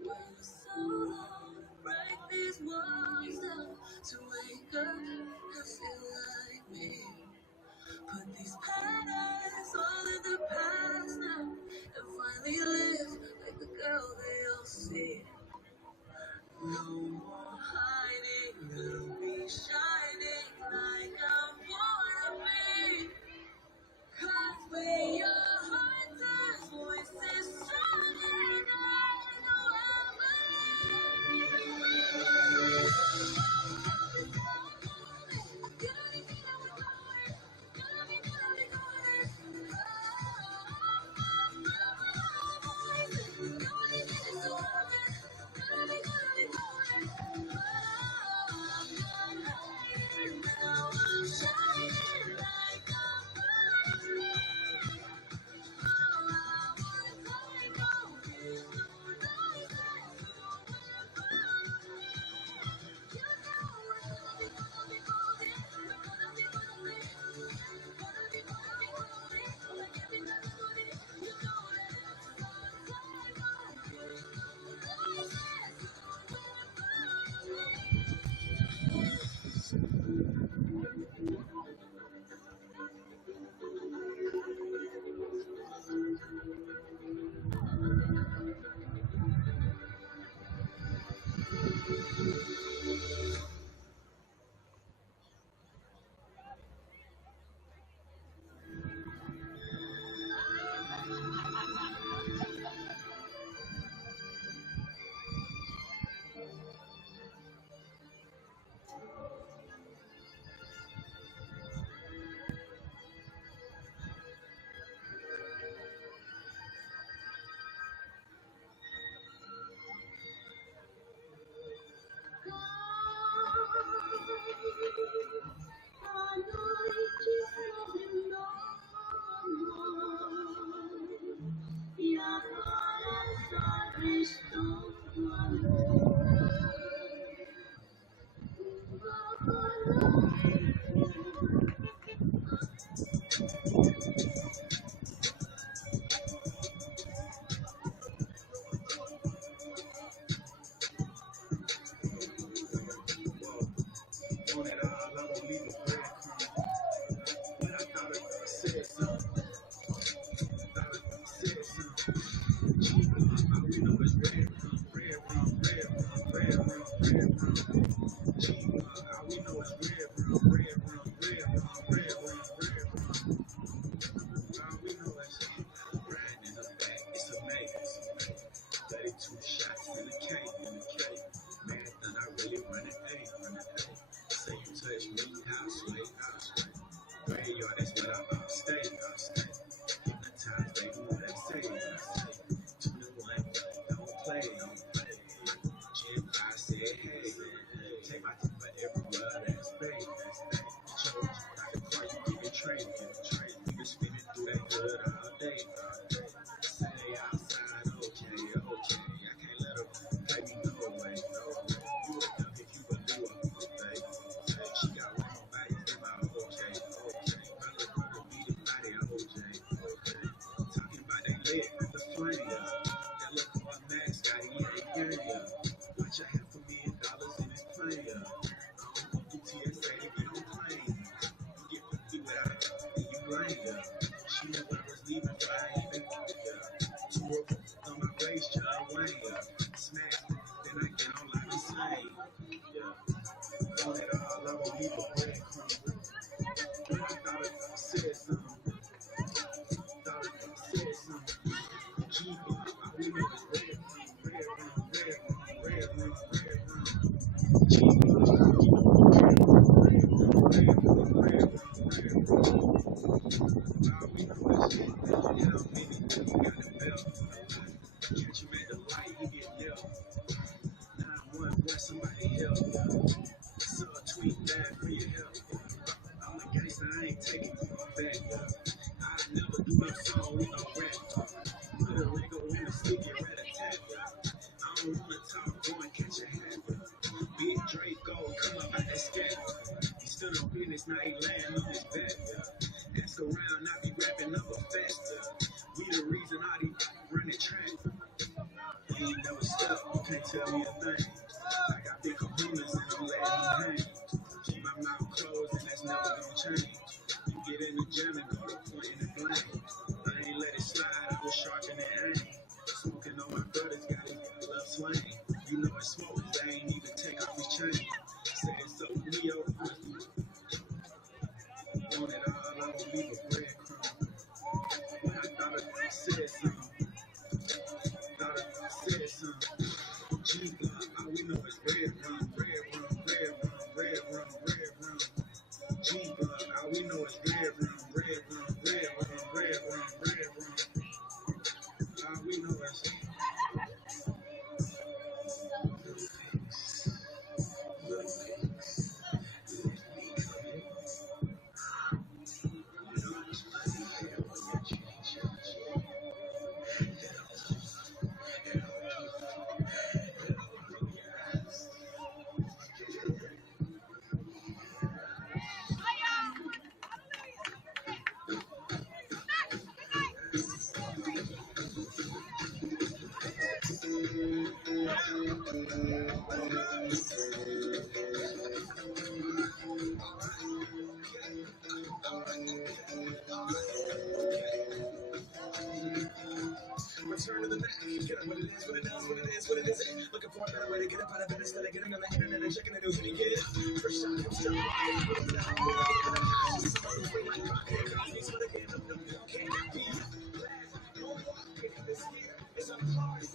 Wait so long to break these walls down, to wake up and feel like me. Put these patterns all in the past now, and finally live like the girl they all see. No more hiding, gonna be shining like I'm wanna be. Cause we are hunters, voices stronger than leave a breadcrumb. When I thought I said something, thought I said something. G-Block, all we know is red rum, red rum, red rum, red rum, red rum. G-Block, red rum, red rum, red rum, red rum. All we know is how many people got the belt. Catch him at the light, he get left. 911, where somebody help. Saw a tweet bad for your help. I'm a gangster, I ain't taking you back. I never do no song with no rap. Put a Lego in the stick, get rid of tap. I don't wanna talk, go and catch a hat. Big Draco, come up out that scat. He stood on business, now he laying on his back. Ask around, I be rapping up a faster. We the reason I be running track. You ain't never stuck, you can't tell me a thing. I got big kahunas and I'm letting them hang. Keep my mouth closed and that's never gonna change. You get in the gym and go to point and blame. I ain't let it slide, I was sharpening aim. Smoking on my brothers, got his love slang. You know it's smoke, they ain't even take off his chain. Say it's so Leo, want it all, I won't leave a breadcrumb. When I thought I said something, thought I said something. G-Block, all we know is red rum, red rum, red rum, red rum, red rum. G-Block, all we know is red rum, red rum, red rum, red rum, red rum. All we know is return to the back. Get up what it is, what it does, what it is, what it isn't. Looking for a better way to get up out of bed instead of getting on the internet and checking the news when you get it. First shot, first shot. It's a party.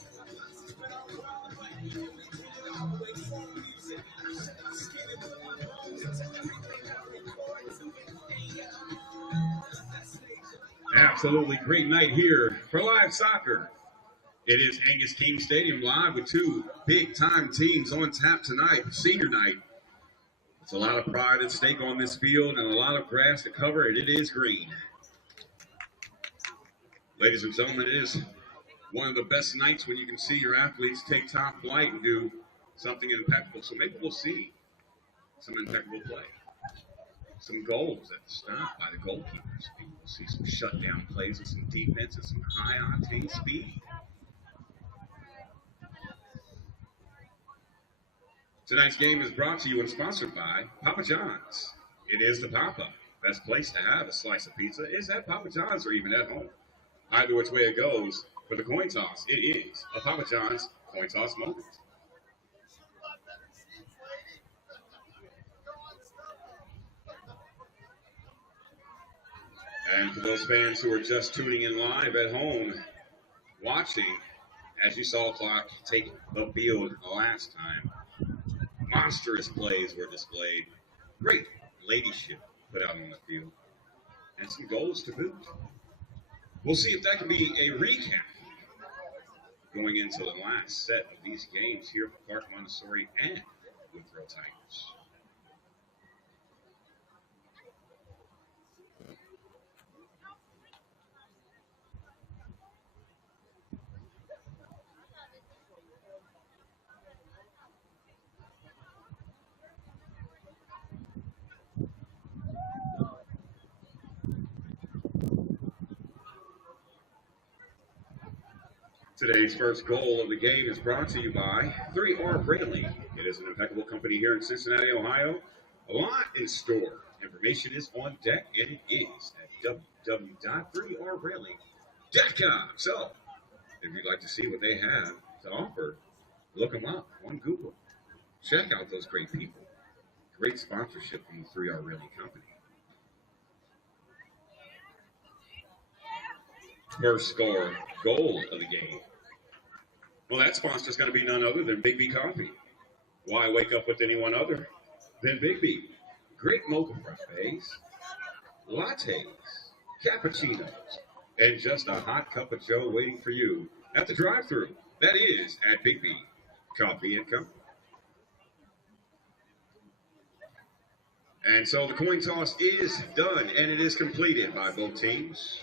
Absolutely great night here for live soccer. It is Angus King Stadium live with two big-time teams on tap tonight, senior night. It's a lot of pride at stake on this field and a lot of grass to cover, and it is green. Ladies and gentlemen, it is one of the best nights when you can see your athletes take top flight and do something impeccable. So maybe we'll see some impeccable play. Some goals at the stop by the goalkeepers. Maybe we'll see some shutdown plays and some defense and some high-octane speed. Tonight's game is brought to you and sponsored by Papa John's. It is the Papa. Best place to have a slice of pizza is at Papa John's or even at home. Either which way it goes, for the coin toss, it is a Papa John's coin toss moment. And for those fans who are just tuning in live at home, watching, as you saw clock take the field last time, monstrous plays were displayed. Great ladyship put out on the field. And some goals to boot. We'll see if that can be a recap going into the last set of these games here for Clark Montessori and Withrow Tigers. Today's first goal of the game is brought to you by 3R Railing. It is an impeccable company here in Cincinnati, Ohio. A lot in store. Information is on deck, and it is at www.3rrailing.com. So, if you'd like to see what they have to offer, look them up on Google. Check out those great people. Great sponsorship from the 3R Railing Company. First score goal of the game. Well, that sponsor is going to be none other than Big B Coffee. Why wake up with anyone other than Big B? Great mocha frappes, lattes, cappuccinos, and just a hot cup of joe waiting for you at the drive-thru. That is at Big B Coffee and Company. And so the coin toss is done, and it is completed by both teams.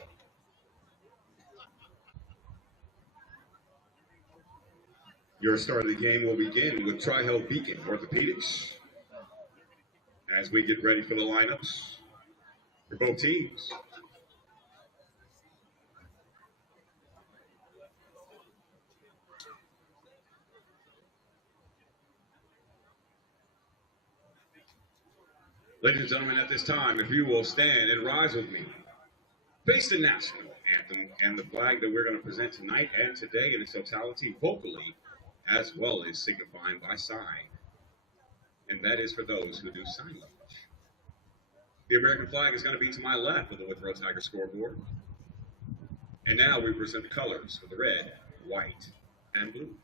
Your start of the game will begin with Tri-Health Beacon Orthopedics as we get ready for the lineups for both teams. Ladies and gentlemen, at this time, if you will stand and rise with me, face the national anthem and the flag that we're going to present tonight and today in its totality, vocally, as well as signifying by sign. And that is for those who do sign language. The American flag is going to be to my left of the Withrow Tiger scoreboard. And now we present the colors for the red, white, and blue.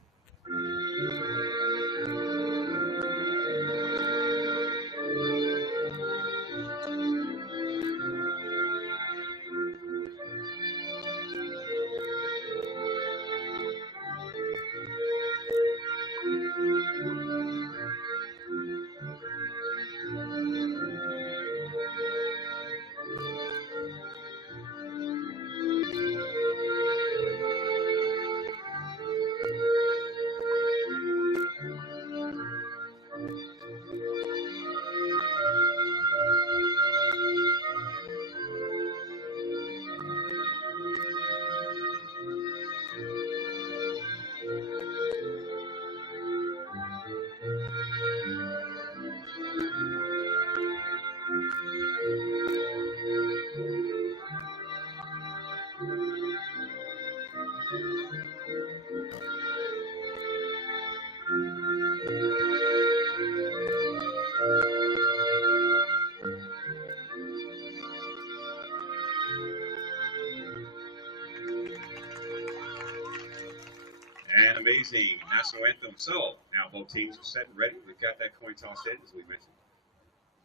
And amazing national anthem. So now both teams are set and ready. We've got that coin toss in, as we mentioned.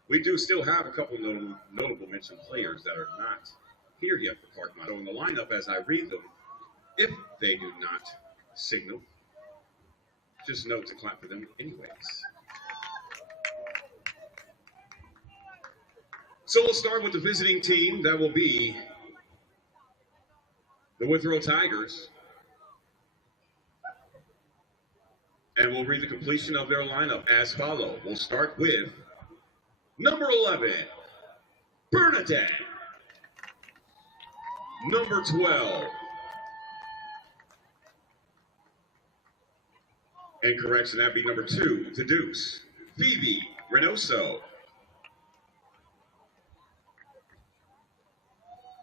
We do still have a couple notable mentioned players that are not here yet for Clark Motto in the lineup as I read them. If they do not signal, just note to clap for them anyways. So we'll start with the visiting team. That will be the Withrow Tigers. And we'll read the completion of their lineup as follows. We'll start with number 11, Bernadette. Number 12. And correction, that'd be number 2, to Deuce, Phoebe Reynoso.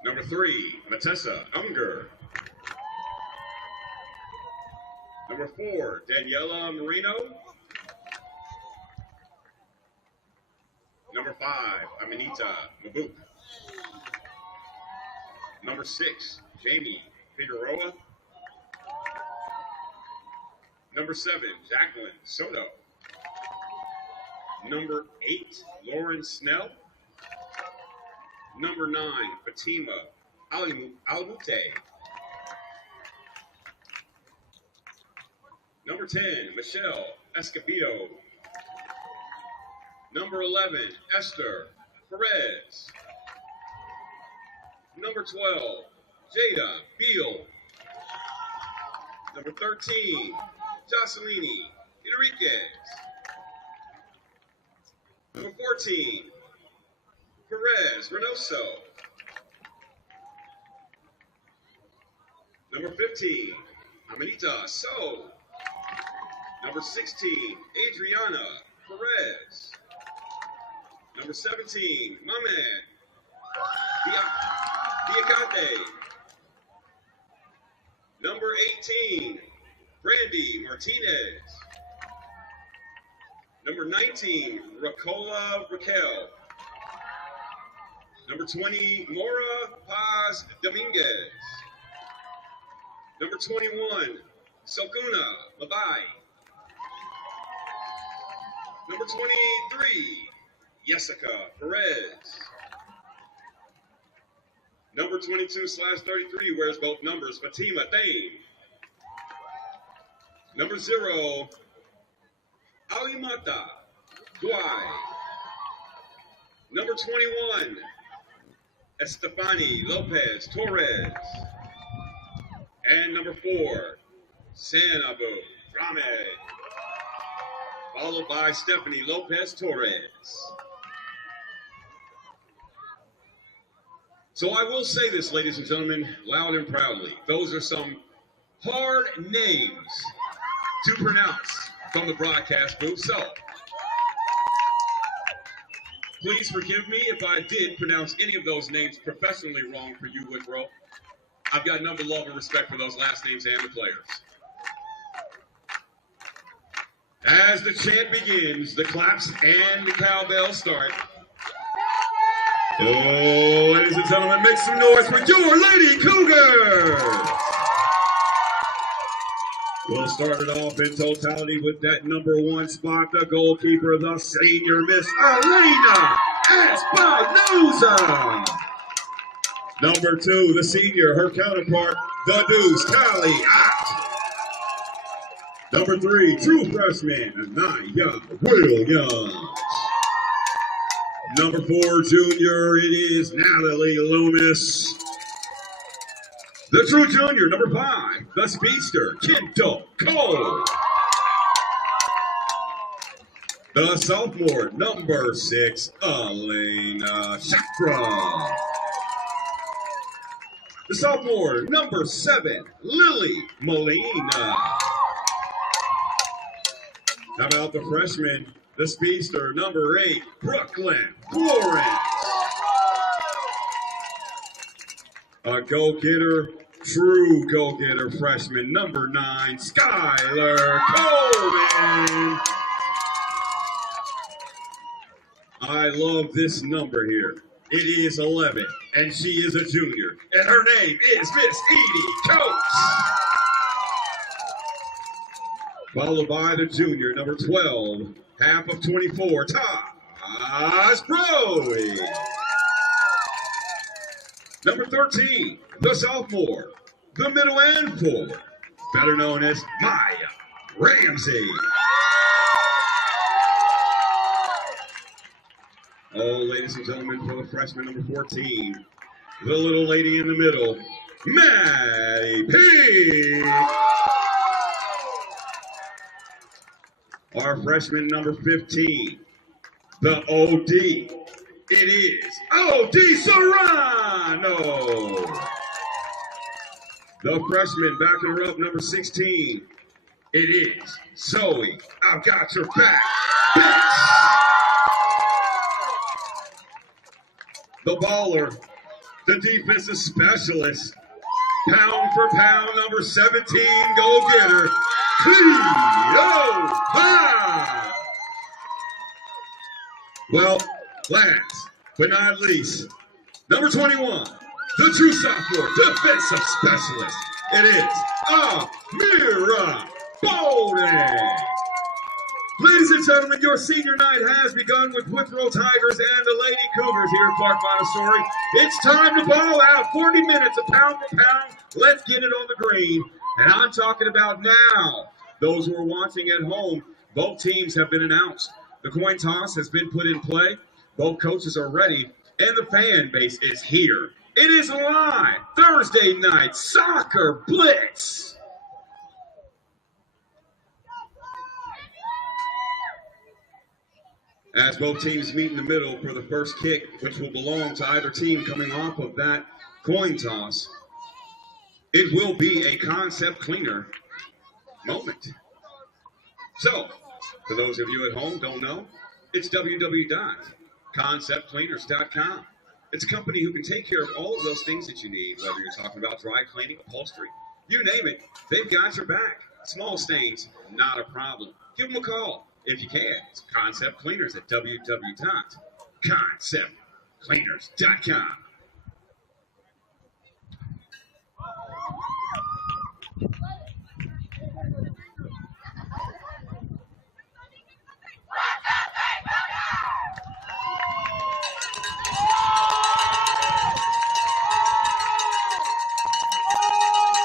Number 3, Matessa Unger. Number 4, Daniela Marino. Number 5, Aminita Mabuk. Number 6, Jamie Figueroa. Number 7, Jacqueline Soto. Number 8, Lauren Snell. Number 9, Fatima Almute. Number 10, Michelle Escobedo. Number 11, Esther Perez. Number 12, Jada Beal. Number 13, Jocelyn Enriquez. Number 14, Perez Reynoso. Number 15, Amanita So. Number 16, Adriana Perez. Number 17, Mamed Diacate. Number 18, Brandy Martinez. Number 19, Racola Raquel. Number 20, Mora Paz Dominguez. Number 21, Sokuna Labai. Number 23, Jessica Perez. Number 22/33 wears both numbers, Fatima Thane. Number 0, Alimata Guay. Number 21, Estefani Lopez Torres. And number 4, Sanabu Rame. Followed by Stephanie Lopez Torres. So I will say this, ladies and gentlemen, loud and proudly. Those are some hard names to pronounce from the broadcast booth. So please forgive me if I did pronounce any of those names professionally wrong for you, Withrow. I've got none but love and respect for those last names and the players. As the chant begins, the claps and the cowbell start. Oh, ladies and gentlemen, make some noise for your Lady Cougars! We'll start it off in totality with that number 1 spot, the goalkeeper, the senior Miss Elena Espinoza. Number 2, the senior, her counterpart, the Deuce Callie Ott. Number 3, true freshman, Naya Williams. Number 4, junior, it is Natalie Loomis. The true junior, number 5, the speedster, Kento Cole. The sophomore, number 6, Elena Chakra. The sophomore, number 7, Lily Molina. How about the freshman, the speedster, number 8, Brooklyn Florence. A go-getter, true go-getter freshman, number 9, Skylar Coleman. I love this number here. It is 11, and she is a junior, and her name is Miss Edie Coates. Followed by the junior, number 12, half of 24, Taj Browy. Number 13, the sophomore, the middle and forward, better known as Maya Ramsey. Oh, ladies and gentlemen, for the freshman, number 14, the little lady in the middle, Maddie P. Our freshman, number 15, the OD. It is OD Serrano. The freshman backing her up, number 16. It is Zoe. I've got your back, bitch. The baller, the defensive specialist, pound for pound, number 17, go-getter, Cleo Pye. Well, last but not least, number 21, the true sophomore defensive specialist. It is Amira Bowden. Ladies and gentlemen, your senior night has begun with Withrow Tigers and the Lady Cougars here at Park Montessori. It's time to ball out. 40 minutes of pound for pound. Let's get it on the green. And I'm talking about now. Those who are watching at home, both teams have been announced. The coin toss has been put in play. Both coaches are ready, and the fan base is here. It is live Thursday night soccer blitz. As both teams meet in the middle for the first kick, which will belong to either team coming off of that coin toss, it will be a concept cleaner moment. So, for those of you at home don't know, it's www.conceptcleaners.com. It's a company who can take care of all of those things that you need, whether you're talking about dry cleaning, upholstery, you name it, they've got your back. Small stains, not a problem. Give them a call. if you can. It's Concept Cleaners at www.conceptcleaners.com.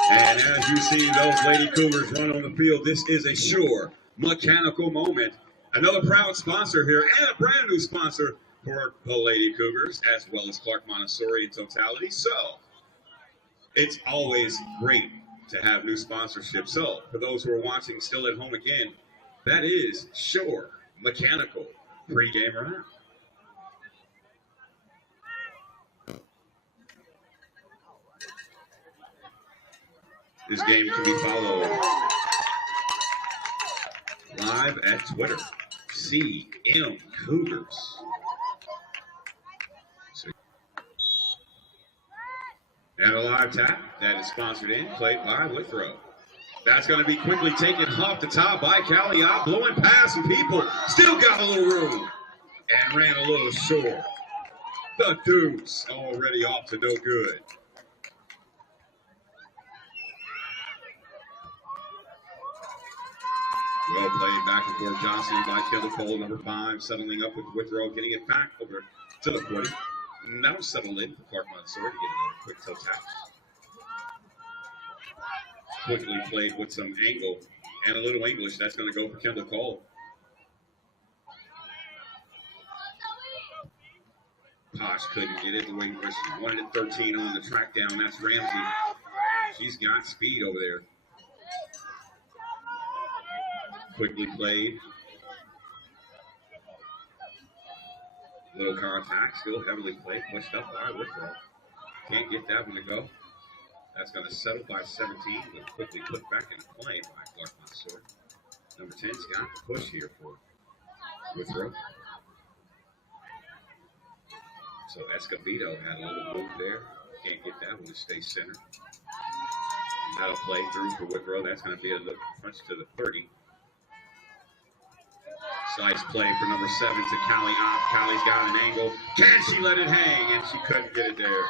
And as you see those Lady Cougars run on the field, this is a sure mechanical moment. Another proud sponsor here and a brand new sponsor for the Lady Cougars, as well as Clark Montessori in totality. So it's always great to have new sponsorship. So for those who are watching still at home again, that is Sure Mechanical pregame round. This game can be followed live at Twitter, CM Cougars. And a live tap that is sponsored in, played by Withrow. That's going to be quickly taken off the top by Calliot, blowing past some people. Still got a little room and ran a little short. The Dukes already off to no good. Well played back and forth, Johnson by Kendall Cole, number 5, settling up with Withrow, getting it back over to the 40. Now settled in for Clark Montessori to get another quick toe tap. Quickly played with some angle and a little English. That's going to go for Kendall Cole. Posh couldn't get it the way she wanted it. 13 on the track down. That's Ramsey. She's got speed over there. Quickly played. Little contact, still heavily played, pushed up by Withrow. Can't get that one to go. That's going to settle by 17, but quickly put back in play by Clark Montessori. Number 10's got the push here for Withrow. So Escobedo had a little move there. Can't get that one to stay center. That'll play through for Withrow. That's going to be a little punch to the 30. Nice play for number 7 to Callie off. Callie's got an angle. Can she let it hang? And she couldn't get it there.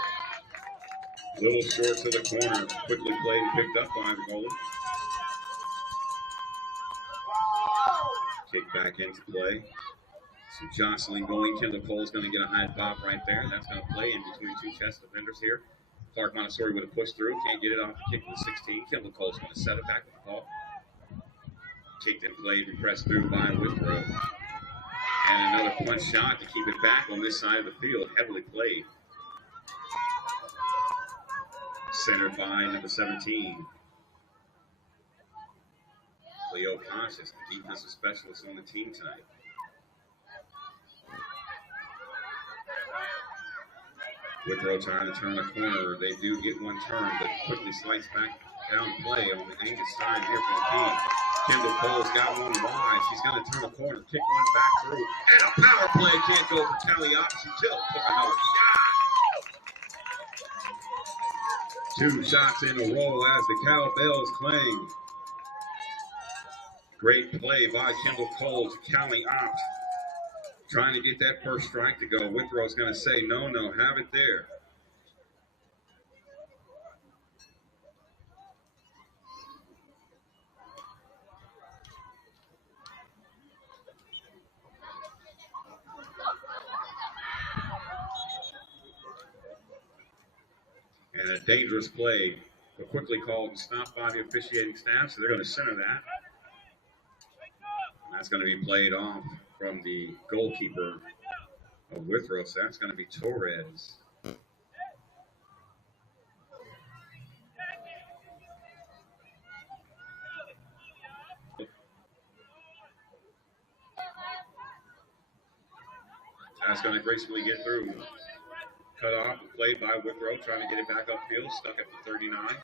Little short to the corner. Quickly played and picked up by the goalie. Kick back into play. Some jostling going. Kendall Cole's going to get a high pop right there. That's going to play in between two chest defenders here. Clark Montessori would have pushed through. Can't get it off the kick to the 16. Kendall Cole's going to set it back with the ball. Kicked and played and pressed through by Withrow. And another punch shot to keep it back on this side of the field. Heavily played. Centered by number 17. Leo Conscious, the defensive specialist on the team tonight. Withrow trying to turn a corner. They do get one turn, but quickly slice back down play on the Angus side here for the team. Kendall Cole's got one wide. She's going to turn a corner, kick one back through. And a power play can't go for Calliot. She took another shot. 2 shots in a row as the cowbells clang. Great play by Kendall Cole to Calliot. Trying to get that first strike to go. Withrow's going to say, no, have it there. And a dangerous play, but quickly called and stopped by the officiating staff, so they're going to center that. And that's going to be played off from the goalkeeper of Withrow, so that's going to be Torres. That's going to gracefully get through. Cut off and played by Withrow, trying to get it back upfield, stuck at the 39.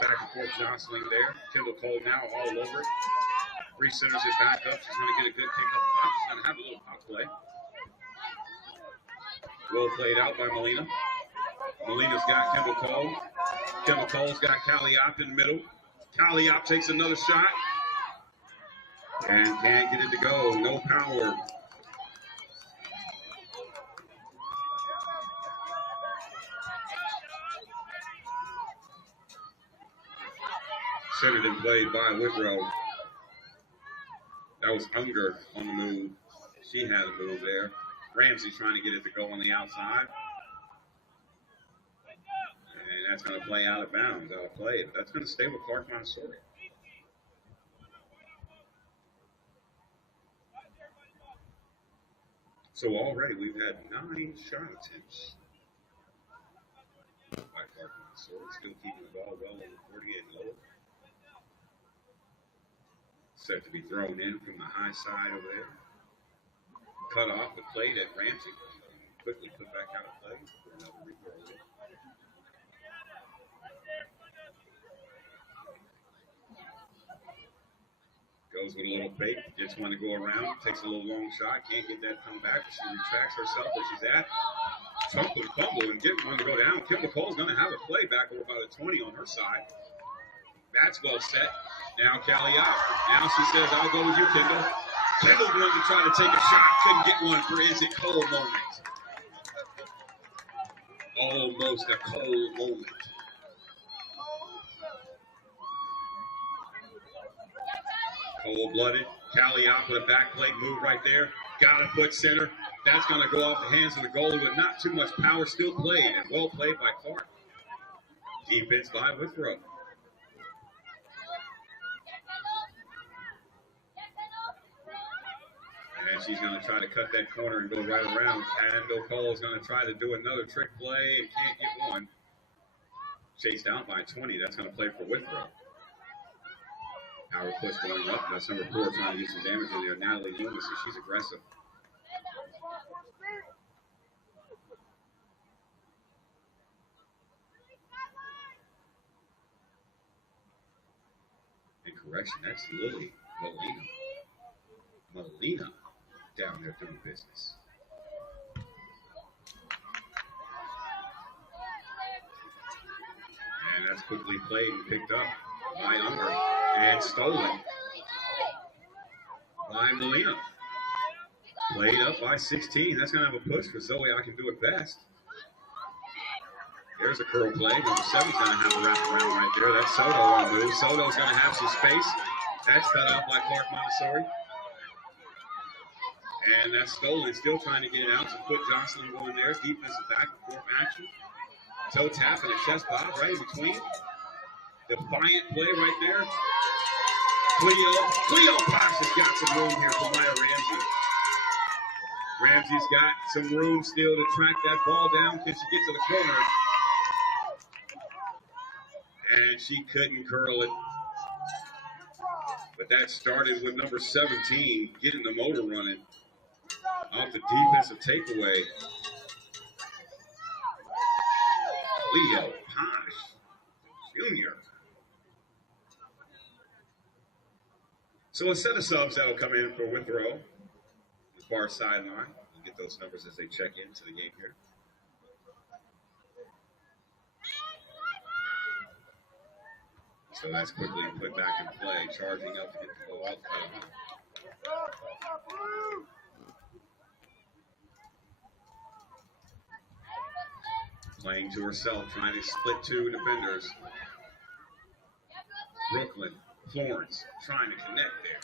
Back and forth jostling there. Kendall Cole now all over it. Re-centers it back up. She's going to get a good kick up top. She's going to have a little pop play. Well played out by Molina. Molina's got Kendall Cole. Kendall Cole's got Calliot in the middle. Calliot takes another shot. And can't get it to go. No power. Centered and played by Withrow. That was Unger on the move. She had a move there. Ramsey trying to get it to go on the outside. And that's going to play out of bounds, out of play. That's going to stay with Clark Montessori. So already we've had 9 shot attempts by Clark Montessori. Still keeping the ball well over 48 low. Set to be thrown in from the high side over there. Cut off the plate at Ramsey. Quickly put back out of play for another rethrow. Goes with a little fake, gets one to go around, takes a little long shot, can't get that come back. She retracts herself where she's at. Fumble and get one to go down. Kimber Cole's going to have a play back over about a 20 on her side. That's well set. Now Callie out. Now she says, I'll go with you, Kendall. Kendall going to try to take a shot. Couldn't get one for Is It Cole moment. Almost a Cole moment. Cold-blooded. Callie out with a back plate move right there. Got to put center. That's going to go off the hands of the goalie with not too much power. Still played and well played by Clark. Defense by Withrow. And she's going to try to cut that corner and go right around. And Cole's going to try to do another trick play and can't get one. Chased out by 20. That's going to play for Withrow. Power push going up. That's number 4 trying to get some damage in there. Natalie Loomis, so she's aggressive. And correction, that's Lily Molina down there doing business. And that's quickly played and picked up by Unger and stolen by Molina. Played up by 16. That's going to have a push for Zoe. I can do it best. There's a curl play. Number 7's going to have a wraparound right there. That's Soto on the move. Soto's going to have some space. That's cut off by Clark Montessori. And that's stolen. Still trying to get it out. So put Jocelyn going there. Defensive back and forth action. Toe tap and a chest bob right in between. Defiant play right there. Cleo Posh has got some room here for Maya Ramsey. Ramsey's got some room still to track that ball down. Can she get to the corner? And she couldn't curl it. But that started with number 17 getting the motor running off the defensive takeaway. Cleo Posh Jr. So a set of subs that'll come in for Withrow, the far sideline. You get those numbers as they check into the game here. So that's quickly put back in play, charging up to get the ball out. Playing to herself, trying to split 2 defenders. Brooklyn, Florence, trying to connect there.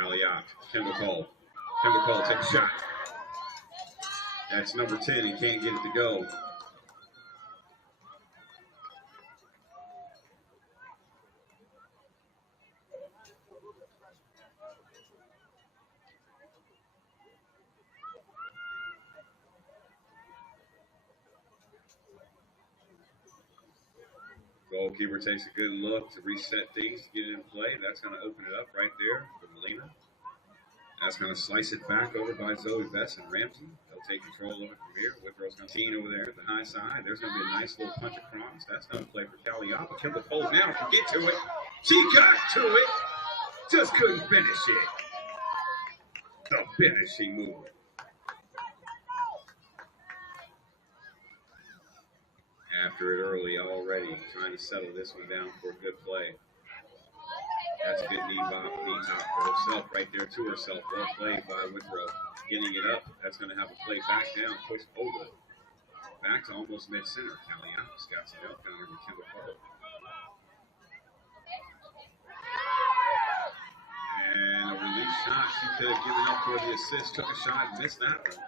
Callie out, Kendall Cole. Kendall Cole takes a shot. That's number 10. He can't get it to go. Goalkeeper takes a good look to reset things, to get it in play. That's going to open it up right there for Molina. That's going to slice it back over by Zoe Bess and Ramsey. They'll take control of it from here. Withrow's going to team over there at the high side. There's going to be a nice little punch across. That's going to play for Calliope. Kimber Cole now can get to it. She got to it. Just couldn't finish it. The finishing move. after it early already, trying to settle this one down for a good play. That's a good knee top for herself right there to herself. Well played by Withrow. Getting it up. That's going to have a play back down, pushed over. Back to almost mid-center. Caliap's got some help down here with Kendall Cole. And a release shot. She could have given up for the assist. Took a shot and missed that one.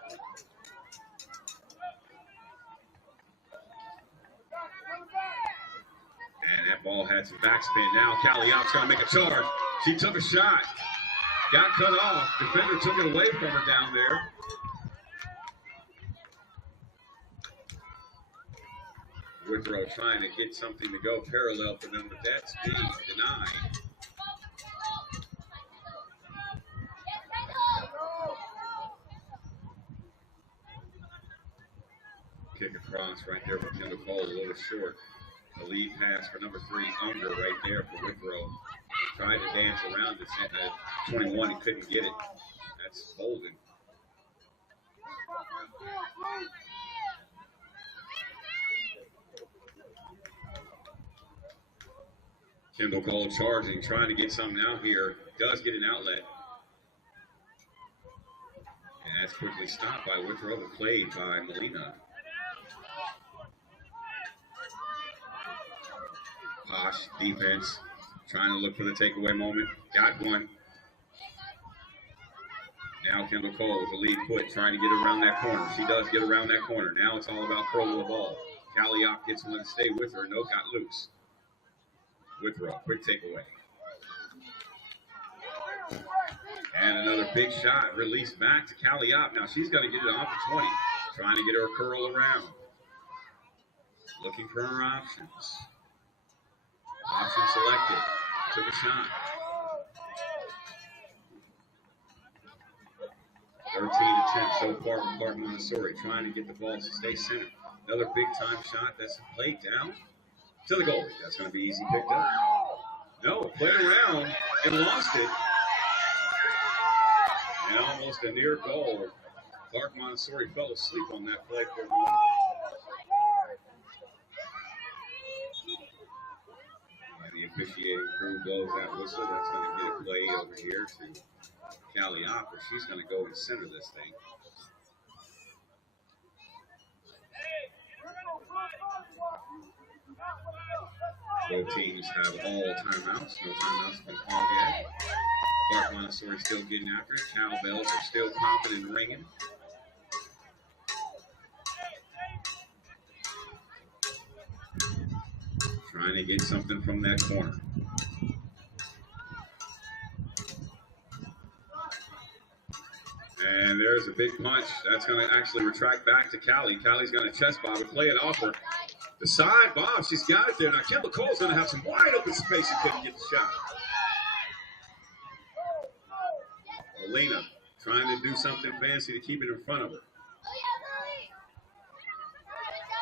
And that ball had some backspin. Now Caliap's going to make a charge. She took a shot. Got cut off. Defender took it away from her down there. Withrow trying to get something to go parallel for them, but that's being denied. Kick across right there for Kendall Cole, a little short. The lead pass for number 3, Unger, right there for Withrow. Tried to dance around it at 21 and couldn't get it. That's Holden. Kendall Cole charging, trying to get something out here. Does get an outlet. And that's quickly stopped by Withrow, but played by Molina. Posh defense, trying to look for the takeaway moment. Got one. Now Kendall Cole with the lead foot, trying to get around that corner. She does get around that corner. Now it's all about curling the ball. Caliap gets one to stay with her. No, got loose. Withrow, quick takeaway. And another big shot released back to Caliap. Now she's got to get it off the 20. Trying to get her a curl around. Looking for her options. Option selected. Took a shot. 13 attempts so far from Clark Montessori, trying to get the ball to stay centered. Another big time shot. That's played down to the goalie. That's going to be easy picked up. No, played around and lost it. And almost a near goal. Clark Montessori fell asleep on that play for a moment. The officiating crew blows that whistle. That's going to get a play over here to Caliap. She's going to go and center this thing. Both teams have all timeouts. No timeouts have been called yet. Clark Montessori still getting after it. Cowbells are still popping and ringing. Trying to get something from that corner. And there's a big punch. That's going to actually retract back to Callie. Callie's going to chest bob and play it off her. The side bob, she's got it there. Now Kendall Cole's going to have some wide open space and couldn't get the shot. Molina trying to do something fancy to keep it in front of her.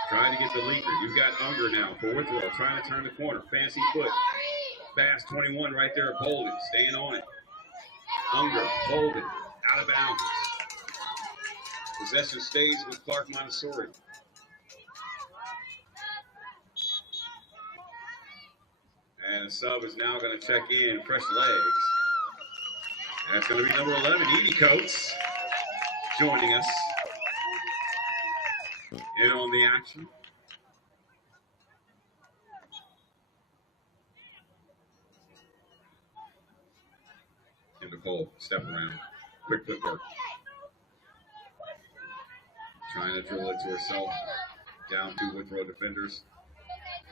Trying to get the leaker. You've got Unger now for Withrow. Trying to turn the corner. Fancy foot. Fast 21 right there. Bolden staying on it. Unger, Bolden, out of bounds. Possession stays with Clark Montessori. And the sub is now going to check in. Fresh legs. That's going to be number 11, Edie Coates, joining us. In on the action. Kendall Cole, step around. Quick footwork. Trying to drill it to herself. Down to Withrow defenders.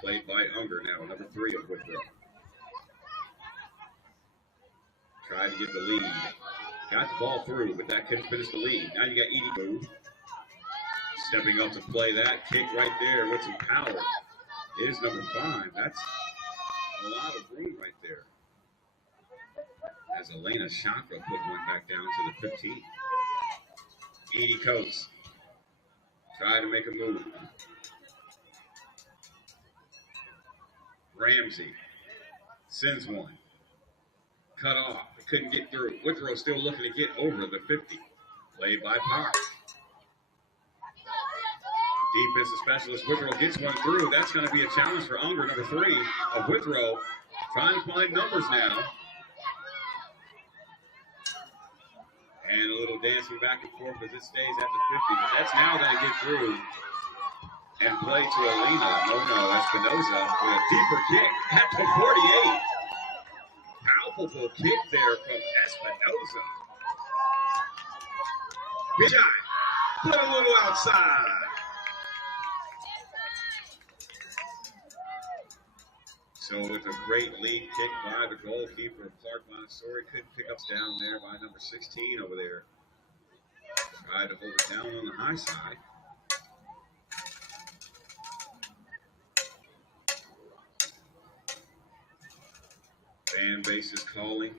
Played by Unger now, number 3 of Withrow. Tried to get the lead. Got the ball through, but that couldn't finish the lead. Now you got Edie Boo. Stepping up to play that kick right there with some power is number 5. That's a lot of room right there. As Elena Chakra put one back down to the 15. Edie Coates try to make a move. Ramsey sends one. Cut off. Couldn't get through. Withrow still looking to get over the 50. Played by Park. Defensive specialist Withrow gets one through. That's going to be a challenge for Unger, number 3 of Withrow. Trying to find numbers now. And a little dancing back and forth as it stays at the 50. But that's now going to get through and play to Alina. No, Espinoza with a deeper kick at the 48. Powerful kick there from Espinoza. Big shot. Put a little outside. So with a great lead kick by the goalkeeper, Clark Montessori couldn't pick up down there by number 16 over there. Tried to hold it down on the high side. Fan base is calling.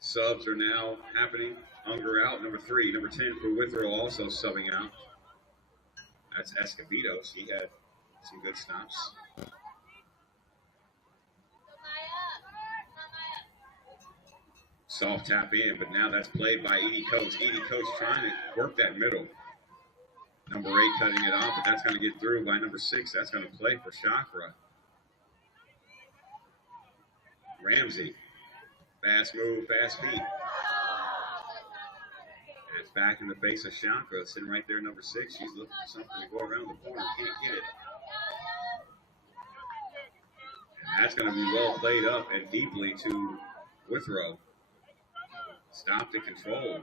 Subs are now happening. Unger out, number 3. Number 10 for Withrow also subbing out. That's Escobedo. She had some good stops. Soft tap in, but now that's played by Edie Coates. Edie Coates trying to work that middle. Number 8 cutting it off, but that's going to get through by number 6. That's going to play for Chakra. Ramsey. Fast move, fast feet. That's back in the face of Chakra. Sitting right there, number 6. She's looking for something to go around the corner. Can't get it. And that's going to be well played up and deeply to Withrow. Stopped and controlled.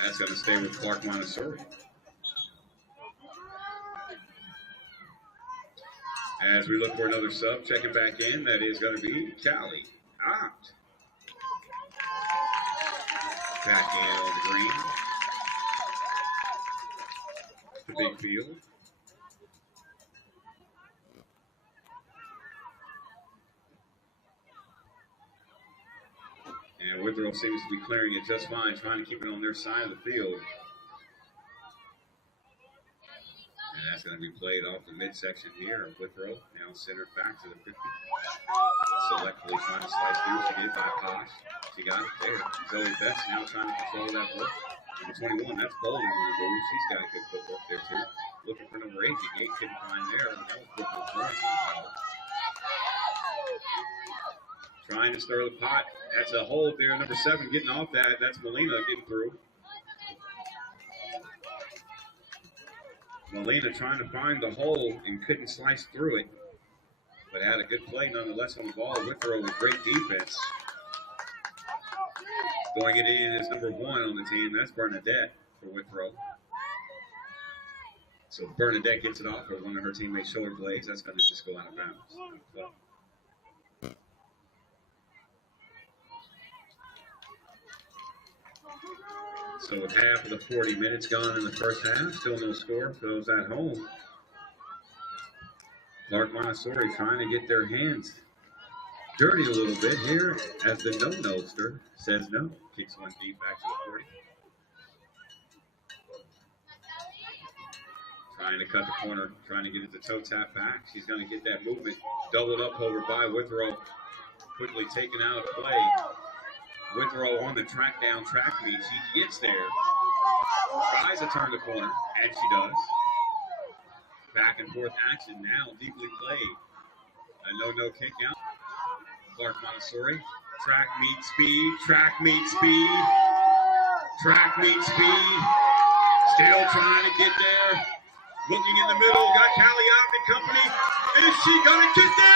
That's going to stay with Clark Montessori. As we look for another sub, checking back in, that is going to be Callie out. Back in on the green. The big field. And Withrow seems to be clearing it just fine, trying to keep it on their side of the field. And that's going to be played off the midsection here. Withrow now centered back to the 50. Selectively trying to slice through. She did by Posh. She got it there. Zoe Betts now trying to control that work. Number 21, that's Bowling on the move. She's got good footwork there too. Looking for number 8. The gate couldn't find there. And that was Withrow Florence. Trying to stir the pot. That's a hold there. Number 7 getting off that. That's Molina getting through. Molina trying to find the hole and couldn't slice through it. But had a good play nonetheless on the ball. Withrow with great defense. Throwing it in as number 1 on the team. That's Bernadette for Withrow. So Bernadette gets it off of one of her teammates' shoulder blades. That's going to just go out of bounds. So with half of the 40 minutes gone in the first half, still no score for those at home. Clark Montessori trying to get their hands dirty a little bit here as the no-noster says no. Kicks one deep back to the 40. Trying to cut the corner, trying to get it to toe tap back. She's going to get that movement doubled up over by Withrow. Quickly taken out of play. Withrow on the track down track meet. She gets there. Tries to turn the corner, and she does. Back and forth action now, deeply played. A no kick out. Clark Montessori. Track meet speed. Track meet speed. Track meet speed. Still trying to get there. Looking in the middle. Got Callie out and company. Is she going to get there?